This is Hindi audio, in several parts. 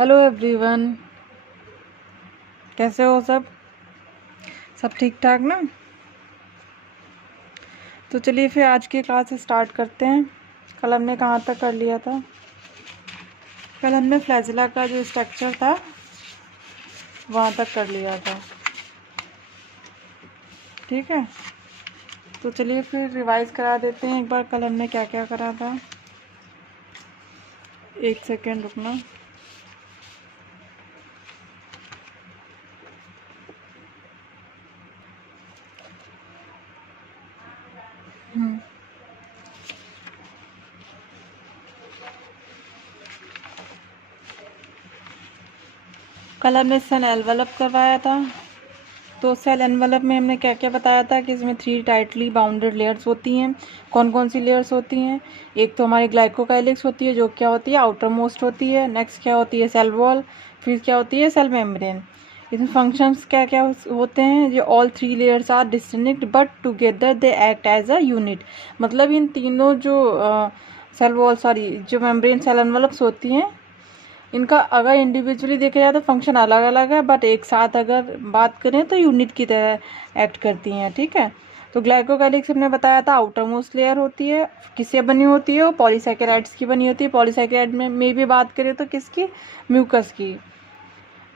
हेलो एवरीवन, कैसे हो सब ठीक ठाक ना। तो चलिए फिर आज की क्लास स्टार्ट करते हैं। कल हमने कहाँ तक कर लिया था? कल हमने फ्लैजिला का जो स्ट्रक्चर था वहाँ तक कर लिया था। ठीक है, तो चलिए फिर रिवाइज करा देते हैं एक बार कल हमने क्या क्या करा था। एक सेकेंड रुकना। कल हमने सेल एनवेलप करवाया था। तो सेल एनवेलप में हमने क्या क्या बताया था कि इसमें 3 टाइटली बाउंडेड लेयर्स होती हैं। कौन कौन सी लेयर्स होती हैं? एक तो हमारी ग्लाइकोकाइलिक्स होती है जो क्या होती है, आउटर मोस्ट होती है। नेक्स्ट क्या होती है, सेल वॉल। फिर क्या होती है, सेल मेम्ब्रेन। इसमें फंक्शंस क्या क्या होते हैं? जो all 3 layers are distinct but together they act as a unit. मतलब इन तीनों जो सेल वॉल जो मेम्ब्रेन सेल एनवेलप्स होती हैं, इनका अगर इंडिविजुअली देखा जाए तो फंक्शन अलग अलग है, बट एक साथ अगर बात करें तो यूनिट की तरह एक्ट करती हैं। ठीक है, तो ग्लाइकोकाइलिक्स हमने बताया था आउटर मोस्ट लेयर होती है। किससे बनी होती है? वो पॉलीसैकेराइड्स की बनी होती है। पॉलीसैकेराइड में भी बात करें तो किसकी? म्यूकस की।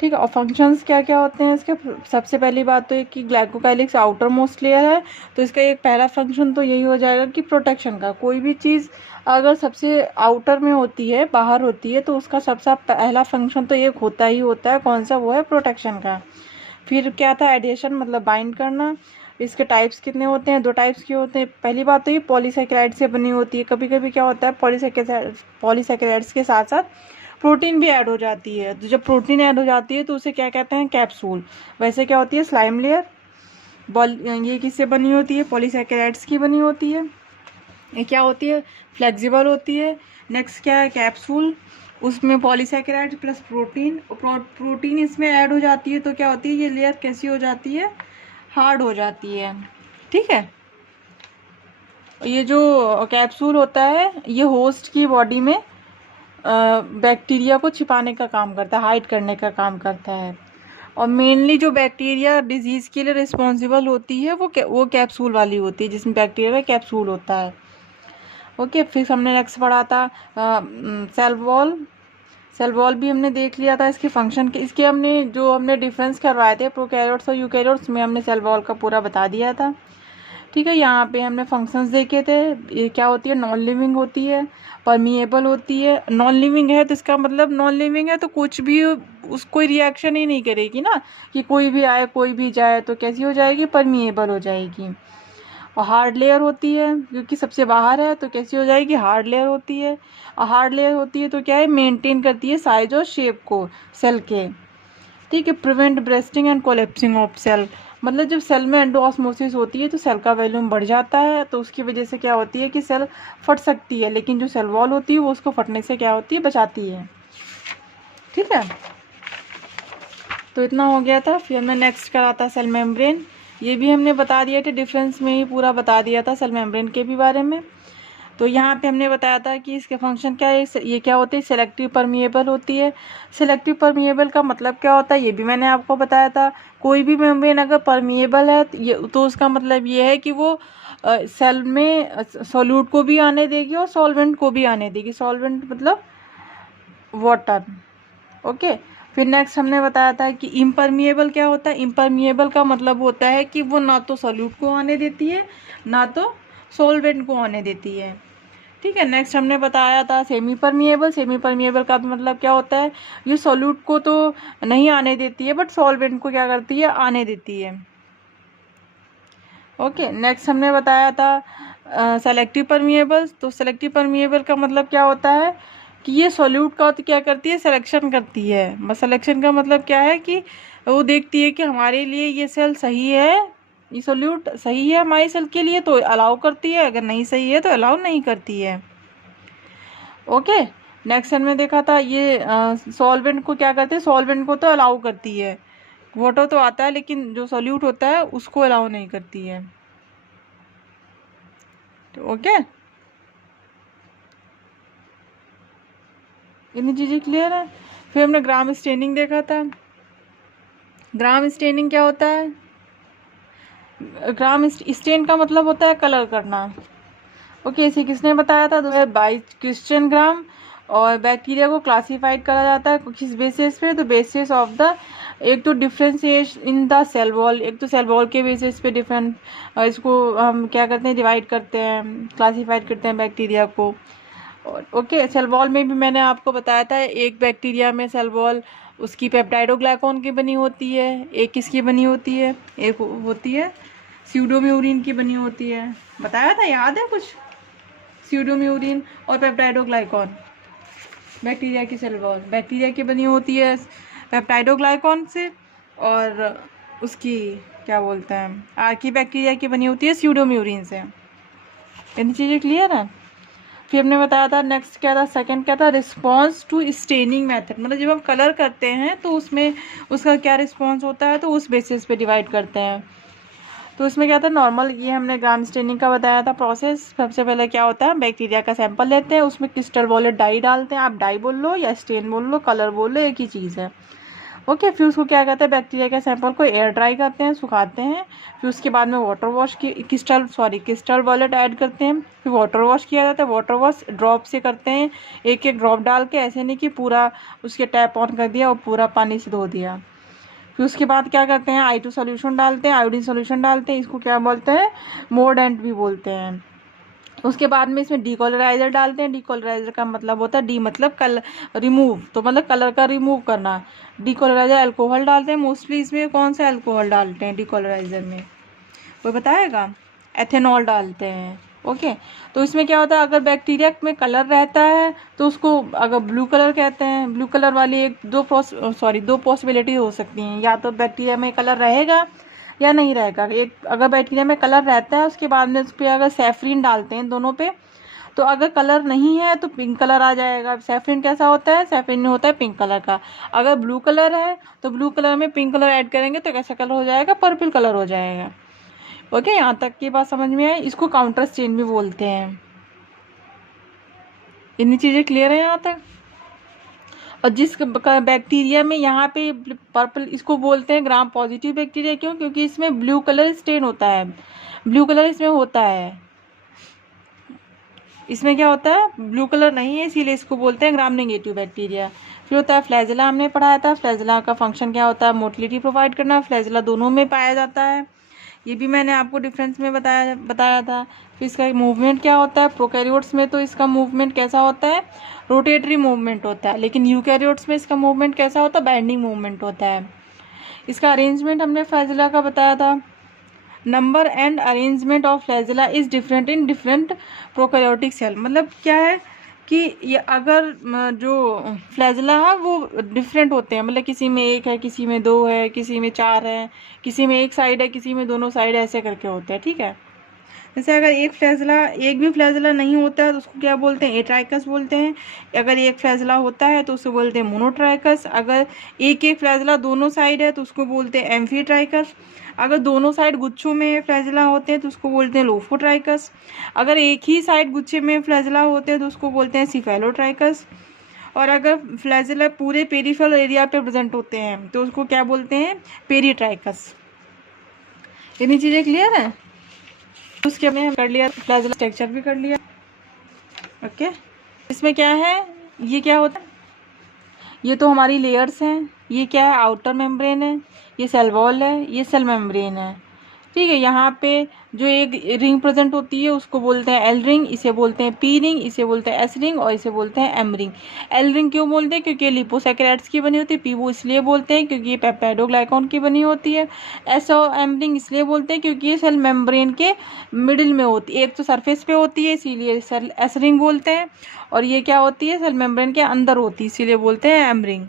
ठीक है, और फंक्शंस क्या क्या होते हैं इसके? सबसे पहली बात तो ये कि ग्लाइकोकाइलिक्स आउटर मोस्ट लेयर है, तो इसका एक पहला फंक्शन तो यही हो जाएगा कि प्रोटेक्शन का। कोई भी चीज़ अगर सबसे आउटर में होती है, बाहर होती है, तो उसका सबसे पहला फंक्शन तो एक होता ही होता है। कौन सा? वो है प्रोटेक्शन का। फिर क्या था? एडिशन, मतलब बाइंड करना। इसके टाइप्स कितने होते हैं? 2 टाइप्स के होते हैं। पहली बात तो ये पॉलीसैकेराइड से बनी होती है। कभी कभी क्या होता है, पॉलीसैकेराइड्स के साथ साथ प्रोटीन भी ऐड हो जाती है। तो जब प्रोटीन ऐड हो जाती है तो उसे क्या कहते हैं? कैप्सूल। वैसे क्या होती है? Slime layer. ये किससे बनी होती है? पॉलीसैकेराइड्स की बनी होती है। ये क्या होती है? फ्लेक्सिबल होती है। नेक्स्ट क्या है? कैप्सूल। उसमें पॉलीसैकेराइड प्लस प्रोटीन, प्रोटीन इसमें ऐड हो जाती है, तो क्या होती है? ये लेयर कैसी हो जाती है? हार्ड हो जाती है। ठीक है, ये जो कैप्सूल होता है ये होस्ट की बॉडी में बैक्टीरिया को छिपाने का काम करता है, हाइड करने का काम करता है। और मेनली जो बैक्टीरिया डिजीज़ के लिए रिस्पॉन्सिबल होती है वो कैप्सूल वाली होती है, जिसमें बैक्टीरिया का कैप्सूल होता है। ओके, फिर हमने नेक्स्ट पढ़ा था सेल वॉल। सेल वॉल भी हमने देख लिया था इसके फंक्शन के। इसके हमने डिफरेंस करवाए थे प्रोकैरियोट्स और यूकैरियोट्स में, हमने सेल वॉल का पूरा बता दिया था। ठीक है, यहाँ पे हमने फंक्शंस देखे थे। ये क्या होती है? नॉन लिविंग होती है, परमिएबल होती है। नॉन लिविंग है तो इसका मतलब नॉन लिविंग है तो कुछ भी उसको रिएक्शन ही नहीं करेगी ना, कि कोई भी आए कोई भी जाए, तो कैसी हो जाएगी? परमिएबल हो जाएगी। और हार्ड लेयर होती है क्योंकि सबसे बाहर है, तो कैसी हो जाएगी? हार्ड लेयर होती है। और हार्ड लेयर होती है तो क्या है? मेंटेन करती है साइज और शेप को सेल के। ठीक है, prevent bursting and collapsing of cell. मतलब जब सेल में एंडोऑस्मोसिस होती है तो सेल का वॉल्यूम बढ़ जाता है, तो उसकी वजह से क्या होती है कि सेल फट सकती है, लेकिन जो सेल वॉल होती है वो उसको फटने से क्या होती है? बचाती है। ठीक है, तो इतना हो गया था। फिर हमने नेक्स्ट करा था सेल मेम्ब्रेन। ये भी हमने बता दिया था, डिफरेंस में ही पूरा बता दिया था सेल मेम्ब्रेन के भी बारे में। तो यहाँ पे हमने बताया था कि इसके फंक्शन क्या है। ये क्या होती है? सेलेक्टिव परमिएबल होती है। सेलेक्टिव परमिएबल का मतलब क्या होता है ये भी मैंने आपको बताया था। कोई भी मेम्ब्रेन अगर परमिएबल है तो उसका मतलब ये है कि वो सेल में सॉल्यूट को भी आने देगी और सॉल्वेंट को भी आने देगी। सॉल्वेंट मतलब वाटर। ओके, फिर नेक्स्ट हमने बताया था कि इम्परमिएबल क्या होता है। इम्परमिएबल का मतलब होता है कि वो ना तो सॉल्यूट को आने देती है ना तो सॉल्वेंट को आने देती है। ठीक है, नेक्स्ट हमने बताया था सेमी परमिएबल। सेमी परमिएबल का मतलब क्या होता है? ये सॉल्यूट को तो नहीं आने देती है बट सॉल्वेंट को क्या करती है? आने देती है। ओके, नेक्स्ट हमने बताया था सेलेक्टिव परमिएबल। तो सेलेक्टिव परमिएबल का मतलब क्या होता है कि ये सॉल्यूट का तो क्या करती है? सिलेक्शन करती है। सिलेक्शन का मतलब क्या है कि वो देखती है कि हमारे लिए ये सेल सही है, ये सॉल्यूट सही है हमारी सेल के लिए तो अलाउ करती है, अगर नहीं सही है तो अलाउ नहीं करती है। ओके, नेक्स्ट हमने देखा था ये सॉल्वेंट को क्या करते हैं? सॉल्वेंट को तो अलाउ करती है, वाटर तो आता है लेकिन जो सॉल्यूट होता है उसको अलाउ नहीं करती है। तो ओके, इतनी चीज़ें क्लियर है। फिर हमने ग्राम स्टेनिंग देखा था। ग्राम स्टेनिंग क्या होता है? ग्राम स्टेन का मतलब होता है कलर करना। ओके, इसे किसने बताया था? बाय क्रिश्चियन ग्राम। और बैक्टीरिया को क्लासिफाइड करा जाता है किस बेसिस पे? तो बेसिस ऑफ द, एक तो differentiation in the cell wall, एक तो सेल वॉल के बेसिस पे डिफरेंट इसको हम क्या करते हैं, डिवाइड करते हैं, क्लासिफाइड करते हैं बैक्टीरिया को। ओके, सेल वॉल में भी मैंने आपको बताया था, एक बैक्टीरिया में सेल वॉल उसकी पेप्टाइडोग्लाइकॉन की बनी होती है, एक किसकी बनी होती है, एक होती है स्यूडोम्यूरिन की बनी होती है। बताया था, याद है कुछ? स्यूडोम्यूरिन और पेप्टाइडोग्लाइकॉन बैक्टीरिया की सेल वॉल, बैक्टीरिया की बनी होती है पेप्टाइडोग्लाइकॉन से, और उसकी क्या बोलते हैं, आर्की बैक्टीरिया की बनी होती है स्यूडोम्यूरिन से। इतनी चीज़ें क्लियर है? फिर हमने बताया था नेक्स्ट क्या था, सेकंड क्या था, रिस्पॉन्स टू स्टेनिंग मेथड। मतलब जब हम कलर करते हैं तो उसमें उसका क्या रिस्पॉन्स होता है, तो उस बेसिस पे डिवाइड करते हैं। तो इसमें क्या था, नॉर्मल, ये हमने ग्राम स्टेनिंग का बताया था प्रोसेस। सबसे पहले क्या होता है, बैक्टीरिया का सैंपल लेते हैं, उसमें क्रिस्टल वॉलेट डाई डालते हैं। आप डाई बोल लो या स्टेन बोल लो, कलर बोल लो, एक ही चीज़ है। ओके, फिर उसको क्या करते हैं, बैक्टीरिया के सैंपल को एयर ड्राई करते हैं, सुखाते हैं। फिर उसके बाद में वाटर वॉश की क्रिस्टल वॉलेट ऐड करते हैं। फिर वाटर वॉश किया जाता है, वाटर वॉश ड्रॉप से करते हैं, एक एक ड्रॉप डाल के, ऐसे नहीं कि पूरा उसके टैप ऑन कर दिया और पूरा पानी से धो दिया। फिर उसके बाद क्या करते हैं, I2 सोल्यूशन डालते हैं, आयोडीन सोल्यूशन डालते हैं, इसको क्या बोलते हैं, मोर्डेंट भी बोलते हैं। उसके बाद में इसमें डीकोलराइजर डालते हैं। डीकोलराइजर का मतलब होता है, डी मतलब रिमूव, तो मतलब कलर का रिमूव करना। डीकोलराइजर अल्कोहल डालते हैं मोस्टली। इसमें कौन सा अल्कोहल डालते हैं डीकोलराइजर में, कोई बताएगा? एथेनॉल डालते हैं। ओके, तो इसमें क्या होता है, अगर बैक्टीरिया में कलर रहता है तो उसको अगर ब्लू कलर कहते हैं। ब्लू कलर वाली दो पॉसिबिलिटी हो सकती हैं, या तो बैक्टीरिया में कलर रहेगा या नहीं रहेगा। एक, अगर बैक्टीरिया में कलर रहता है उसके बाद में उस पर अगर सैफरीन डालते हैं दोनों पे, तो अगर कलर नहीं है तो पिंक कलर आ जाएगा। सैफरीन कैसा होता है, सैफरीन होता है पिंक कलर का। अगर ब्लू कलर है तो ब्लू कलर में पिंक कलर ऐड करेंगे तो कैसा कलर हो जाएगा, पर्पल कलर हो जाएगा। ओके, यहाँ तक की बात समझ में आई? इसको काउंटर स्टेन भी बोलते हैं। इतनी चीज़ें क्लियर है यहाँ तक? और जिस बैक्टीरिया में यहाँ पे पर्पल, इसको बोलते हैं ग्राम पॉजिटिव बैक्टीरिया। क्यों? क्योंकि इसमें ब्लू कलर स्टेन होता है, ब्लू कलर इसमें होता है। इसमें क्या होता है, ब्लू कलर नहीं है, इसीलिए इसको बोलते हैं ग्राम नेगेटिव बैक्टीरिया। फिर होता है फ्लैजेला, हमने पढ़ाया था। फ्लैजेला का फंक्शन क्या होता है, मोटिलिटी प्रोवाइड करना। फ्लैजेला दोनों में पाया जाता है, ये भी मैंने आपको डिफरेंस में बताया था। फिर इसका मूवमेंट क्या होता है, प्रोकैरियोट्स में तो इसका मूवमेंट कैसा होता है, रोटेटरी मूवमेंट होता है, लेकिन यूकैरियोट्स में इसका मूवमेंट कैसा होता है, बाइंडिंग मूवमेंट होता है। इसका अरेंजमेंट हमने फ्लैजेला का बताया था। Number and arrangement of flagella is different in different prokaryotic cell. मतलब क्या है कि ये अगर जो फ्लैजेला है वो डिफरेंट होते हैं, मतलब किसी में एक है, किसी में दो है, किसी में चार है, किसी में एक साइड है, किसी में दोनों साइड, ऐसे करके होते हैं। ठीक है, जैसे अगर एक भी फ्लैजेला नहीं होता है तो उसको क्या बोलते हैं, एट्राइकस बोलते हैं। अगर एक फ्लैजेला होता है तो उसको बोलते हैं मोनोट्राइकस। अगर एक एक फ्लैजेला दोनों साइड है तो उसको बोलते हैं एम्फीट्राइकस। अगर दोनों साइड गुच्छों में फ्लैजेला होते हैं तो उसको बोलते हैं लोफोट्राइकस। अगर एक ही साइड गुच्छे में फ्लैजेला होते हैं तो उसको बोलते हैं सिफेलोट्राइकस। और अगर फ्लैजेला पूरे पेरिफेरल एरिया पे प्रेजेंट होते हैं तो उसको क्या बोलते हैं, पेरीट्राइकस। इतनी चीज़ें क्लियर है? उसके हमने कर लिया, फ्लैजेला स्ट्रक्चर भी कर लिया। ओके, इसमें क्या है, ये क्या होता है, ये तो हमारी लेयर्स हैं। ये क्या है, आउटर मेम्ब्रेन है, ये सेल वॉल है, ये सेल मेम्ब्रेन है। ठीक है, यहाँ पे जो एक रिंग प्रेजेंट होती है उसको बोलते हैं एल रिंग, इसे बोलते हैं पी रिंग, इसे बोलते हैं एस रिंग और इसे बोलते हैं एम रिंग। एल रिंग क्यों बोलते हैं, क्योंकि ये लिपोसैकेराइड्स की बनी होती है। पी वो इसलिए बोलते हैं क्योंकि ये पेप्टाइडोग्लाइकॉन की बनी होती है। एस और एम रिंग इसलिए बोलते हैं क्योंकि ये सेल मेम्ब्रेन के मिडिल में होती है, एक तो सरफेस पे होती है इसीलिए सेल एस रिंग बोलते हैं, और ये क्या होती है, सेल मेम्ब्रेन के अंदर होती है इसीलिए बोलते हैं एम रिंग।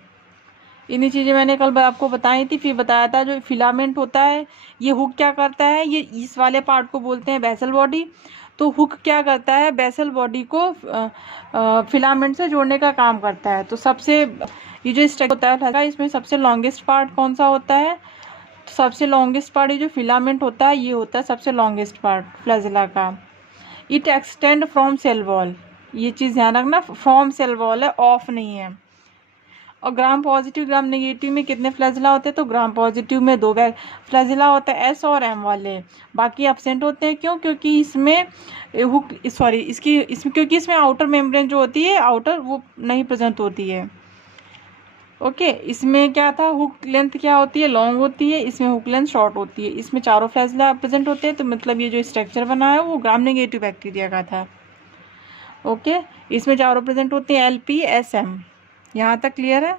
इन्हीं चीज़ें मैंने कल आपको बताई थी। फिर बताया था जो फिलामेंट होता है, ये हुक क्या करता है, ये इस वाले पार्ट को बोलते हैं बेसल बॉडी। तो हुक क्या करता है, बेसल बॉडी को फिलामेंट से जोड़ने का काम करता है। तो सबसे ये जो स्ट्रक्चर होता है इसमें सबसे लॉन्गेस्ट पार्ट कौन सा होता है, तो सबसे लॉन्गेस्ट पार्ट ये जो फिलामेंट होता है ये होता है सबसे लॉन्गेस्ट पार्ट फ्लैजेला का। It extend from cell wall, ये चीज़ ध्यान रखना, फ्रॉम सेल वॉल है, ऑफ नहीं है। और ग्राम पॉजिटिव ग्राम नेगेटिव में कितने फ्लैजिला होते हैं? तो ग्राम पॉजिटिव में 2 फ्लैजिला होता है, एस और एम वाले, बाकी एब्सेंट होते हैं। क्यों? क्योंकि इसमें क्योंकि इसमें आउटर मेम्ब्रेन जो होती है, आउटर, वो नहीं प्रेजेंट होती है। ओके, इसमें क्या था, हुक लेंथ क्या होती है? लॉन्ग होती है, इसमें हुक लेंथ शॉर्ट होती है। इसमें चारों फ्लैजिला प्रेजेंट होते हैं, तो मतलब ये जो स्ट्रक्चर बना है वो ग्राम नेगेटिव बैक्टीरिया का था। ओके, इसमें चारों प्रेजेंट होते हैं, LPSM। यहाँ तक क्लियर है?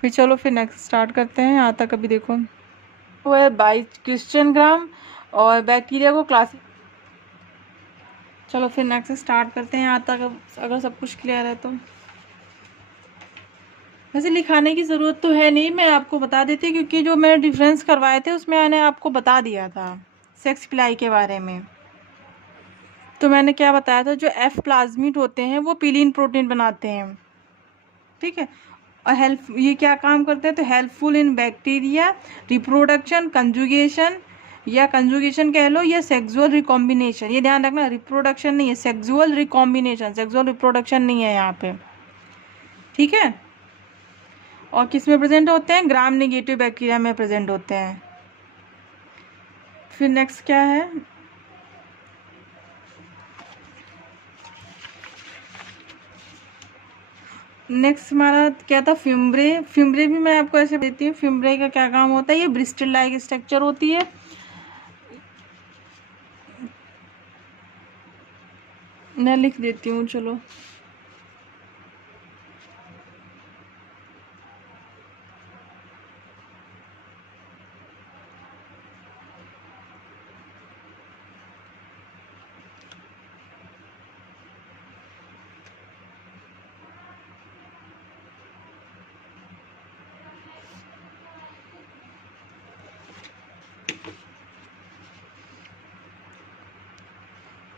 फिर चलो फिर नेक्स्ट स्टार्ट करते हैं। यहाँ तक अभी देखो वो है बाई क्रिश्चियन ग्राम और बैक्टीरिया को क्लास। चलो फिर नेक्स्ट स्टार्ट करते हैं। यहाँ तक अगर सब कुछ क्लियर है तो वैसे लिखाने की ज़रूरत तो है नहीं, मैं आपको बता देती हूँ, क्योंकि जो मैंने डिफरेंस करवाए थे उसमें मैंने आपको बता दिया था सेक्स प्लाई के बारे में। तो मैंने क्या बताया था, जो एफ प्लाज्मिड होते हैं वो पीलिन प्रोटीन बनाते हैं, ठीक है। और ये क्या काम करते हैं? तो helpful in bacteria reproduction, conjugation, या कंजुगेशन कह लो, या सेक्सुअल रिकॉम्बिनेशन। ये ध्यान रखना, रिप्रोडक्शन नहीं है, सेक्सुअल रिकॉम्बिनेशन, सेक्सुअल रिप्रोडक्शन नहीं है यहाँ पे, ठीक है। और किस में प्रेजेंट होते हैं? ग्राम नेगेटिव बैक्टीरिया में प्रेजेंट होते हैं। फिर नेक्स्ट क्या है? नेक्स्ट हमारा क्या था? फिम्ब्रे। फिम्ब्रे भी मैं आपको ऐसे देती हूँ, फिम्ब्रे का क्या काम होता है? ये ब्रिस्टल लाइक स्ट्रक्चर होती है। मैं लिख देती हूँ, चलो।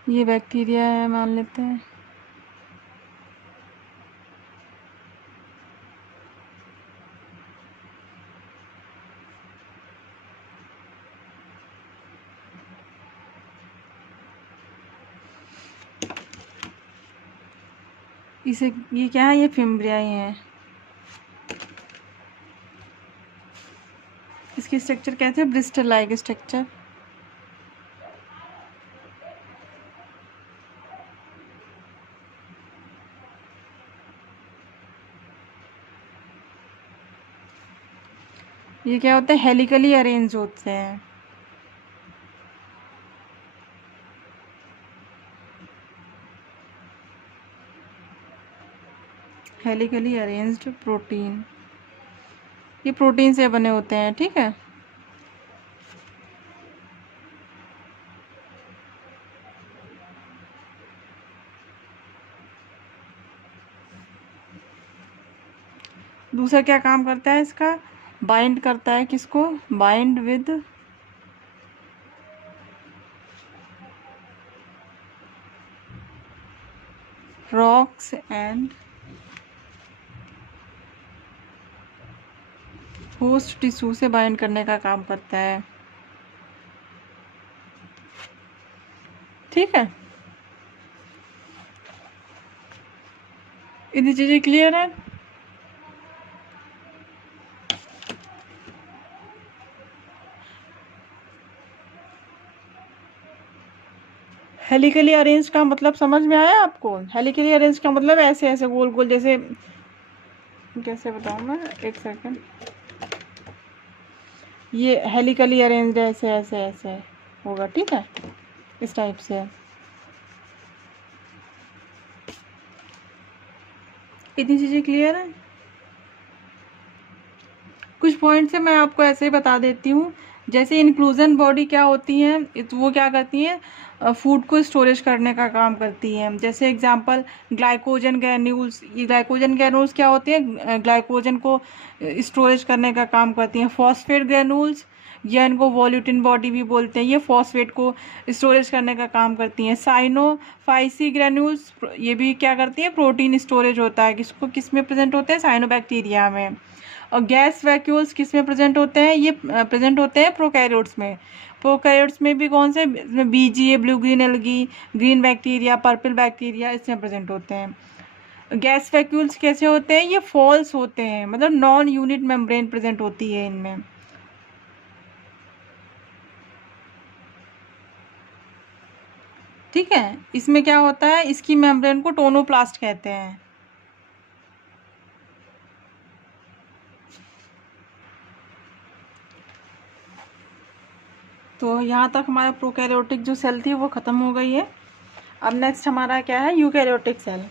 ये बैक्टीरिया है मान लेते हैं। इसे ये क्या है? ये फिम्ब्रिया ही है। इसकी स्ट्रक्चर कहते हैं ब्रिस्टल लाइक स्ट्रक्चर। ये क्या होता है? हेलिकली अरेंज होते हैं। हेलिकली अरेंज्ड प्रोटीन, ये प्रोटीन से बने होते हैं, ठीक है। दूसरा क्या काम करता है इसका? बाइंड करता है, किसको? Bind with rocks and host tissue से बाइंड करने का काम करता है, ठीक है। इतनी चीजें क्लियर है? हेलिकली अरेंज का मतलब समझ में आया आपको? हेलिकली अरेंज का मतलब ऐसे ऐसे गोल गोल, जैसे कैसे बताऊं मैं, एक सेकंड। ये हेलिकली अरेंज्ड ऐसे ऐसे ऐसे होगा, ठीक है, इस टाइप से। इतनी चीजें क्लियर है? कुछ पॉइंट से मैं आपको ऐसे ही बता देती हूँ। जैसे इंक्लूजन बॉडी क्या होती है, वो क्या करती है? फूड को स्टोरेज करने का काम करती है। जैसे एग्जांपल ग्लाइकोजन ग्रैन्यूल्स, ये ग्लाइकोजन ग्रैन्यूल्स क्या होती है? ग्लाइकोजन को स्टोरेज करने का काम करती हैं। फॉस्फेट ग्रैन्यूल्स, या इनको वॉल्यूटिन बॉडी भी बोलते हैं, ये फॉस्फेट को स्टोरेज करने का काम करती हैं। साइनोफाइसी ग्रैन्यूल्स, ये भी क्या करती हैं? प्रोटीन स्टोरेज होता है, किसको किस में प्रेजेंट होते हैं? साइनोबैक्टीरिया में। और गैस वैक्यूल्स किस में प्रेजेंट होते हैं? ये प्रेजेंट होते हैं प्रोकैरियोट्स में। प्रोकैरियोट्स में भी कौन से? BGA, blue green algae, green bacteria, purple bacteria, इसमें प्रेजेंट होते हैं। गैस वैक्यूल्स कैसे होते हैं, ये फॉल्स होते हैं, मतलब नॉन यूनिट मेम्ब्रेन प्रेजेंट होती है इनमें। ठीक है, इसमें क्या होता है, इसकी मेम्ब्रेन को टोनोप्लास्ट कहते हैं। तो यहाँ तक हमारा प्रोकैरियोटिक जो सेल थी वो ख़त्म हो गई है। अब नेक्स्ट हमारा क्या है, यूकैरियोटिक सेल।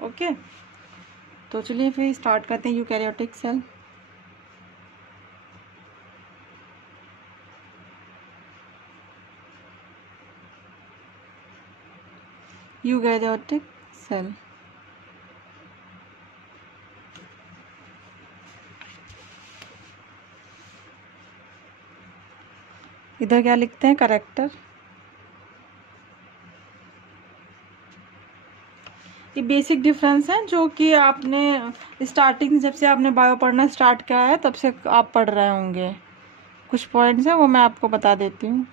ओके, तो चलिए फिर स्टार्ट करते हैं यूकैरियोटिक सेल। यूकैरियोटिक सेल, इधर क्या लिखते हैं, कैरेक्टर। ये बेसिक डिफरेंस है जो कि आपने स्टार्टिंग, जब से आपने बायो पढ़ना स्टार्ट किया है तब से आप पढ़ रहे होंगे। कुछ पॉइंट्स हैं वो मैं आपको बता देती हूँ।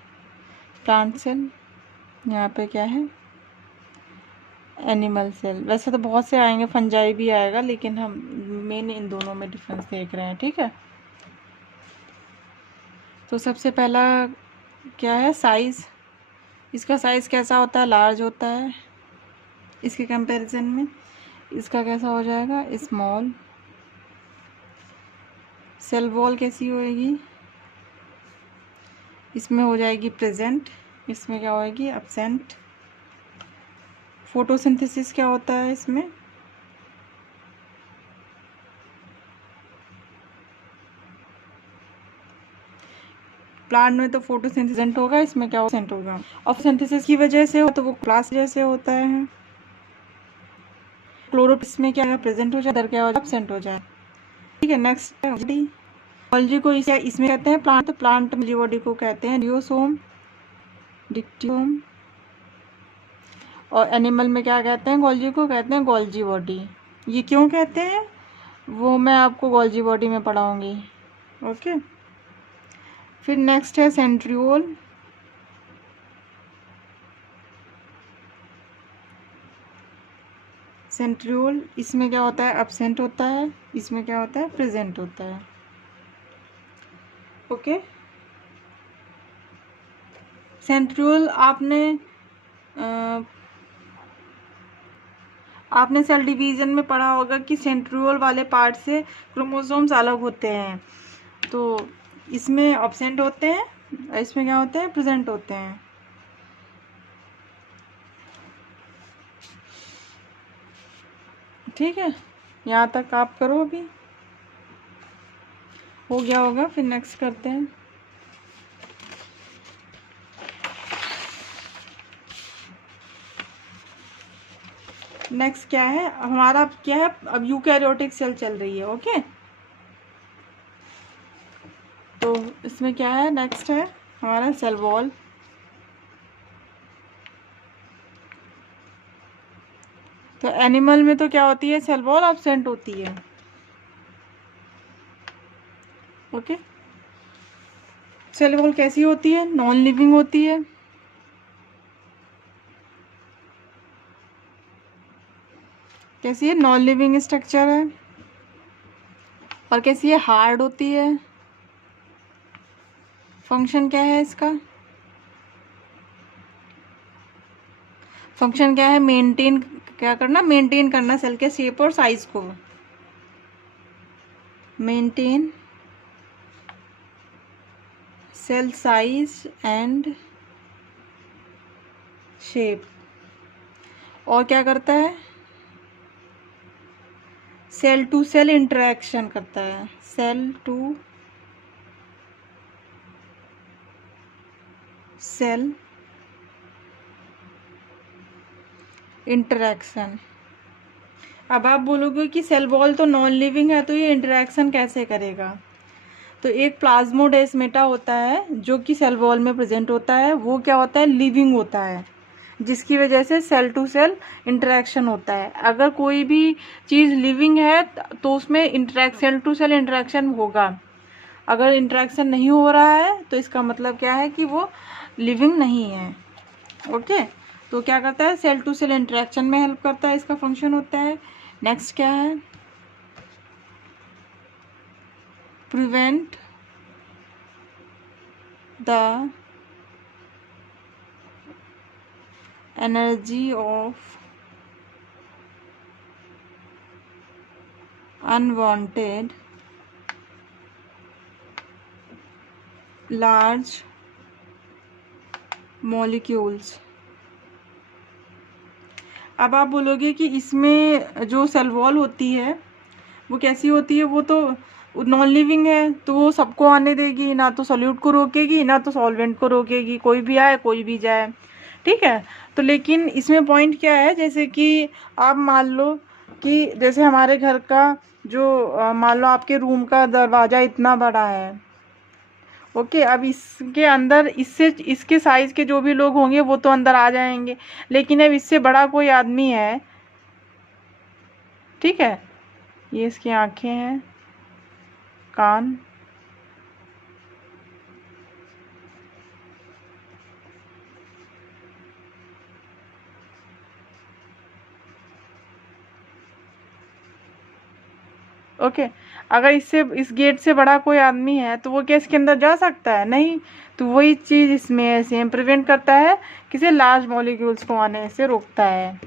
प्लांट सेल, यहाँ पे क्या है, एनिमल सेल। वैसे तो बहुत से आएंगे, फंजाई भी आएगा, लेकिन हम मेन इन दोनों में डिफरेंस देख रहे हैं। ठीक है, तो सबसे पहला क्या है, साइज़। इसका साइज़ कैसा होता है, लार्ज होता है इसके कंपैरिजन में। इसका कैसा हो जाएगा, स्मॉल। सेल वॉल कैसी होएगी, इसमें हो जाएगी प्रेजेंट, इसमें क्या होएगी, एब्सेंट। फोटोसिंथेसिस क्या होता है इसमें, प्लांट में तो फोटोसिंथेसिस होगा, इसमें क्या एब्सेंट होगा। और सिंथेसिस की वजह से हो तो वो क्लास जैसे होता है। क्लोरोप्लास्ट में क्या है, प्रेजेंट हो जाए, इधर क्या हो जाए, एब्सेंट हो जाए। ठीक है, नेक्स्ट है गोल्जी को इसमें कहते हैं प्लांट, तो प्लांट बॉडी को कहते हैं रियोसोम, डिक्टियोम। और एनिमल में क्या कहते हैं, गोल्जी को कहते हैं गोल्जी बॉडी। ये क्यों कहते हैं वो मैं आपको गोल्जी बॉडी में पढ़ाऊंगी। ओके, फिर नेक्स्ट है सेंट्रियोल। सेंट्रियोल, इसमें क्या होता है, एब्सेंट होता है, इसमें क्या होता है, प्रेजेंट होता है। ओके, सेंट्रियोल आपने सेल डिवीजन में पढ़ा होगा कि सेंट्रियोल वाले पार्ट से क्रोमोसोम्स अलग होते हैं। तो इसमें एब्सेंट होते हैं, इसमें क्या होते हैं, प्रेजेंट होते हैं। ठीक है, यहाँ तक आप करो, अभी हो गया होगा। फिर नेक्स्ट करते हैं। नेक्स्ट क्या है हमारा, क्या है, अब यूकैरियोटिक सेल चल रही है। ओके, तो इसमें क्या है, नेक्स्ट है हमारा सेल वॉल। तो एनिमल में तो क्या होती है, सेल वॉल एब्सेंट होती है। ओके, सेल वॉल कैसी होती है, नॉन लिविंग होती है। कैसी है, नॉन लिविंग स्ट्रक्चर है। और कैसी है, हार्ड होती है। फंक्शन क्या है इसका, फंक्शन क्या है, मेंटेन, क्या करना, मेंटेन करना सेल के शेप और साइज को। Maintain cell size and shape. और क्या करता है, सेल टू सेल इंटरेक्शन करता है, सेल टू सेल इंटरेक्शन। अब आप बोलोगे कि सेल वॉल तो नॉन लिविंग है, तो ये इंटरेक्शन कैसे करेगा। तो एक प्लाज्मोडेस्माटा होता है जो कि सेल वॉल में प्रेजेंट होता है, वो क्या होता है, लिविंग होता है, जिसकी वजह से सेल टू सेल इंटरेक्शन होता है। अगर कोई भी चीज़ लिविंग है तो उसमें सेल टू सेल इंटरेक्शन होगा। अगर इंटरेक्शन नहीं हो रहा है तो इसका मतलब क्या है कि वो लिविंग नहीं है। ओके, तो क्या करता है, सेल टू सेल इंटरेक्शन में हेल्प करता है, इसका फंक्शन होता है। नेक्स्ट क्या है, prevent the energy of unwanted large molecules. अब आप बोलोगे कि इसमें जो सेल वॉल होती है वो कैसी होती है, वो तो नॉन लिविंग है तो वो सबको आने देगी, ना तो सॉल्यूट को रोकेगी ना तो सॉल्वेंट को रोकेगी, कोई भी आए कोई भी जाए, ठीक है। तो लेकिन इसमें पॉइंट क्या है, जैसे कि आप मान लो कि जैसे हमारे घर का जो मान लो आपके रूम का दरवाज़ा इतना बड़ा है, ओके। अब इसके अंदर इससे इसके साइज के जो भी लोग होंगे वो तो अंदर आ जाएंगे, लेकिन अब इससे बड़ा कोई आदमी है, ठीक है, ये इसकी आंखें हैं, कान, ओके। अगर इससे इस गेट से बड़ा कोई आदमी है तो वो क्या इसके अंदर जा सकता है? नहीं। तो वही चीज़ इसमें है, सेम प्रिवेंट करता है, किसी लार्ज मॉलिक्यूल्स को आने से रोकता है।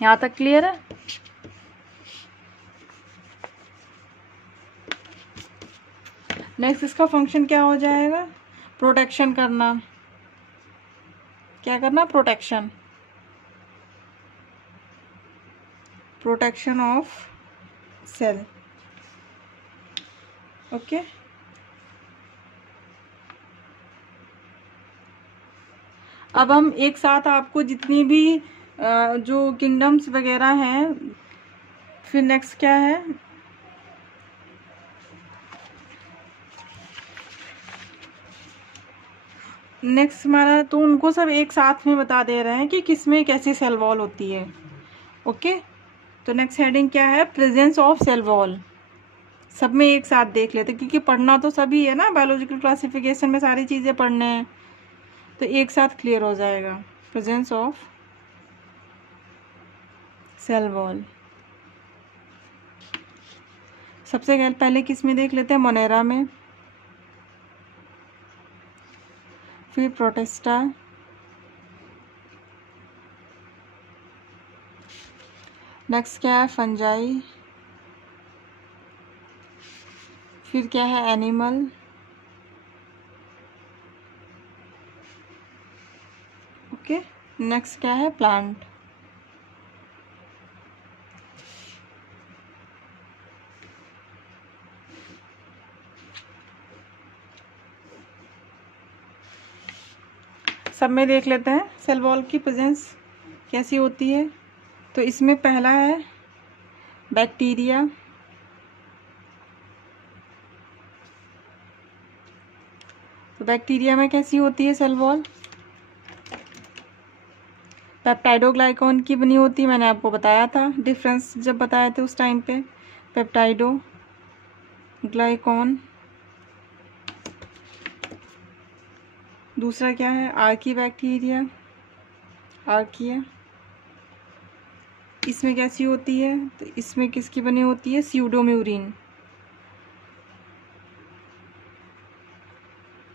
यहाँ तक क्लियर है? नेक्स्ट इसका फंक्शन क्या हो जाएगा, प्रोटेक्शन करना। क्या करना, protection, protection of cell, okay. अब हम एक साथ आपको जितनी भी जो किंगडम्स वगैरह हैं, फिर नेक्स्ट क्या है, नेक्स्ट हमारा, तो उनको सब एक साथ में बता दे रहे हैं कि किसमें कैसी सेल वॉल होती है, ओके। तो नेक्स्ट हेडिंग क्या है, प्रेजेंस ऑफ सेल वॉल। सब में एक साथ देख लेते, क्योंकि पढ़ना तो सभी है ना, बायोलॉजिकल क्लासिफिकेशन में सारी चीज़ें पढ़ने हैं, तो एक साथ क्लियर हो जाएगा। प्रेजेंस ऑफ सेल वॉल सबसे पहले किस में देख लेते हैं, मोनेरा में, फिर प्रोटिस्टा, नेक्स्ट क्या है, फंजाई, फिर क्या है, एनिमल, ओके। नेक्स्ट क्या है, प्लांट। सब में देख लेते हैं सेल वॉल की प्रेजेंस कैसी होती है। तो इसमें पहला है बैक्टीरिया, तो बैक्टीरिया में कैसी होती है सेल वॉल, पेप्टाइडोग्लाइकॉन की बनी होती है, मैंने आपको बताया था डिफरेंस जब बताए थे उस टाइम पे, पेप्टाइडोग्लाइकॉन। दूसरा क्या है, आर्की बैक्टीरिया, आर्किया, इसमें कैसी होती है, तो इसमें किसकी बनी होती है, स्यूडोम्यूरिन,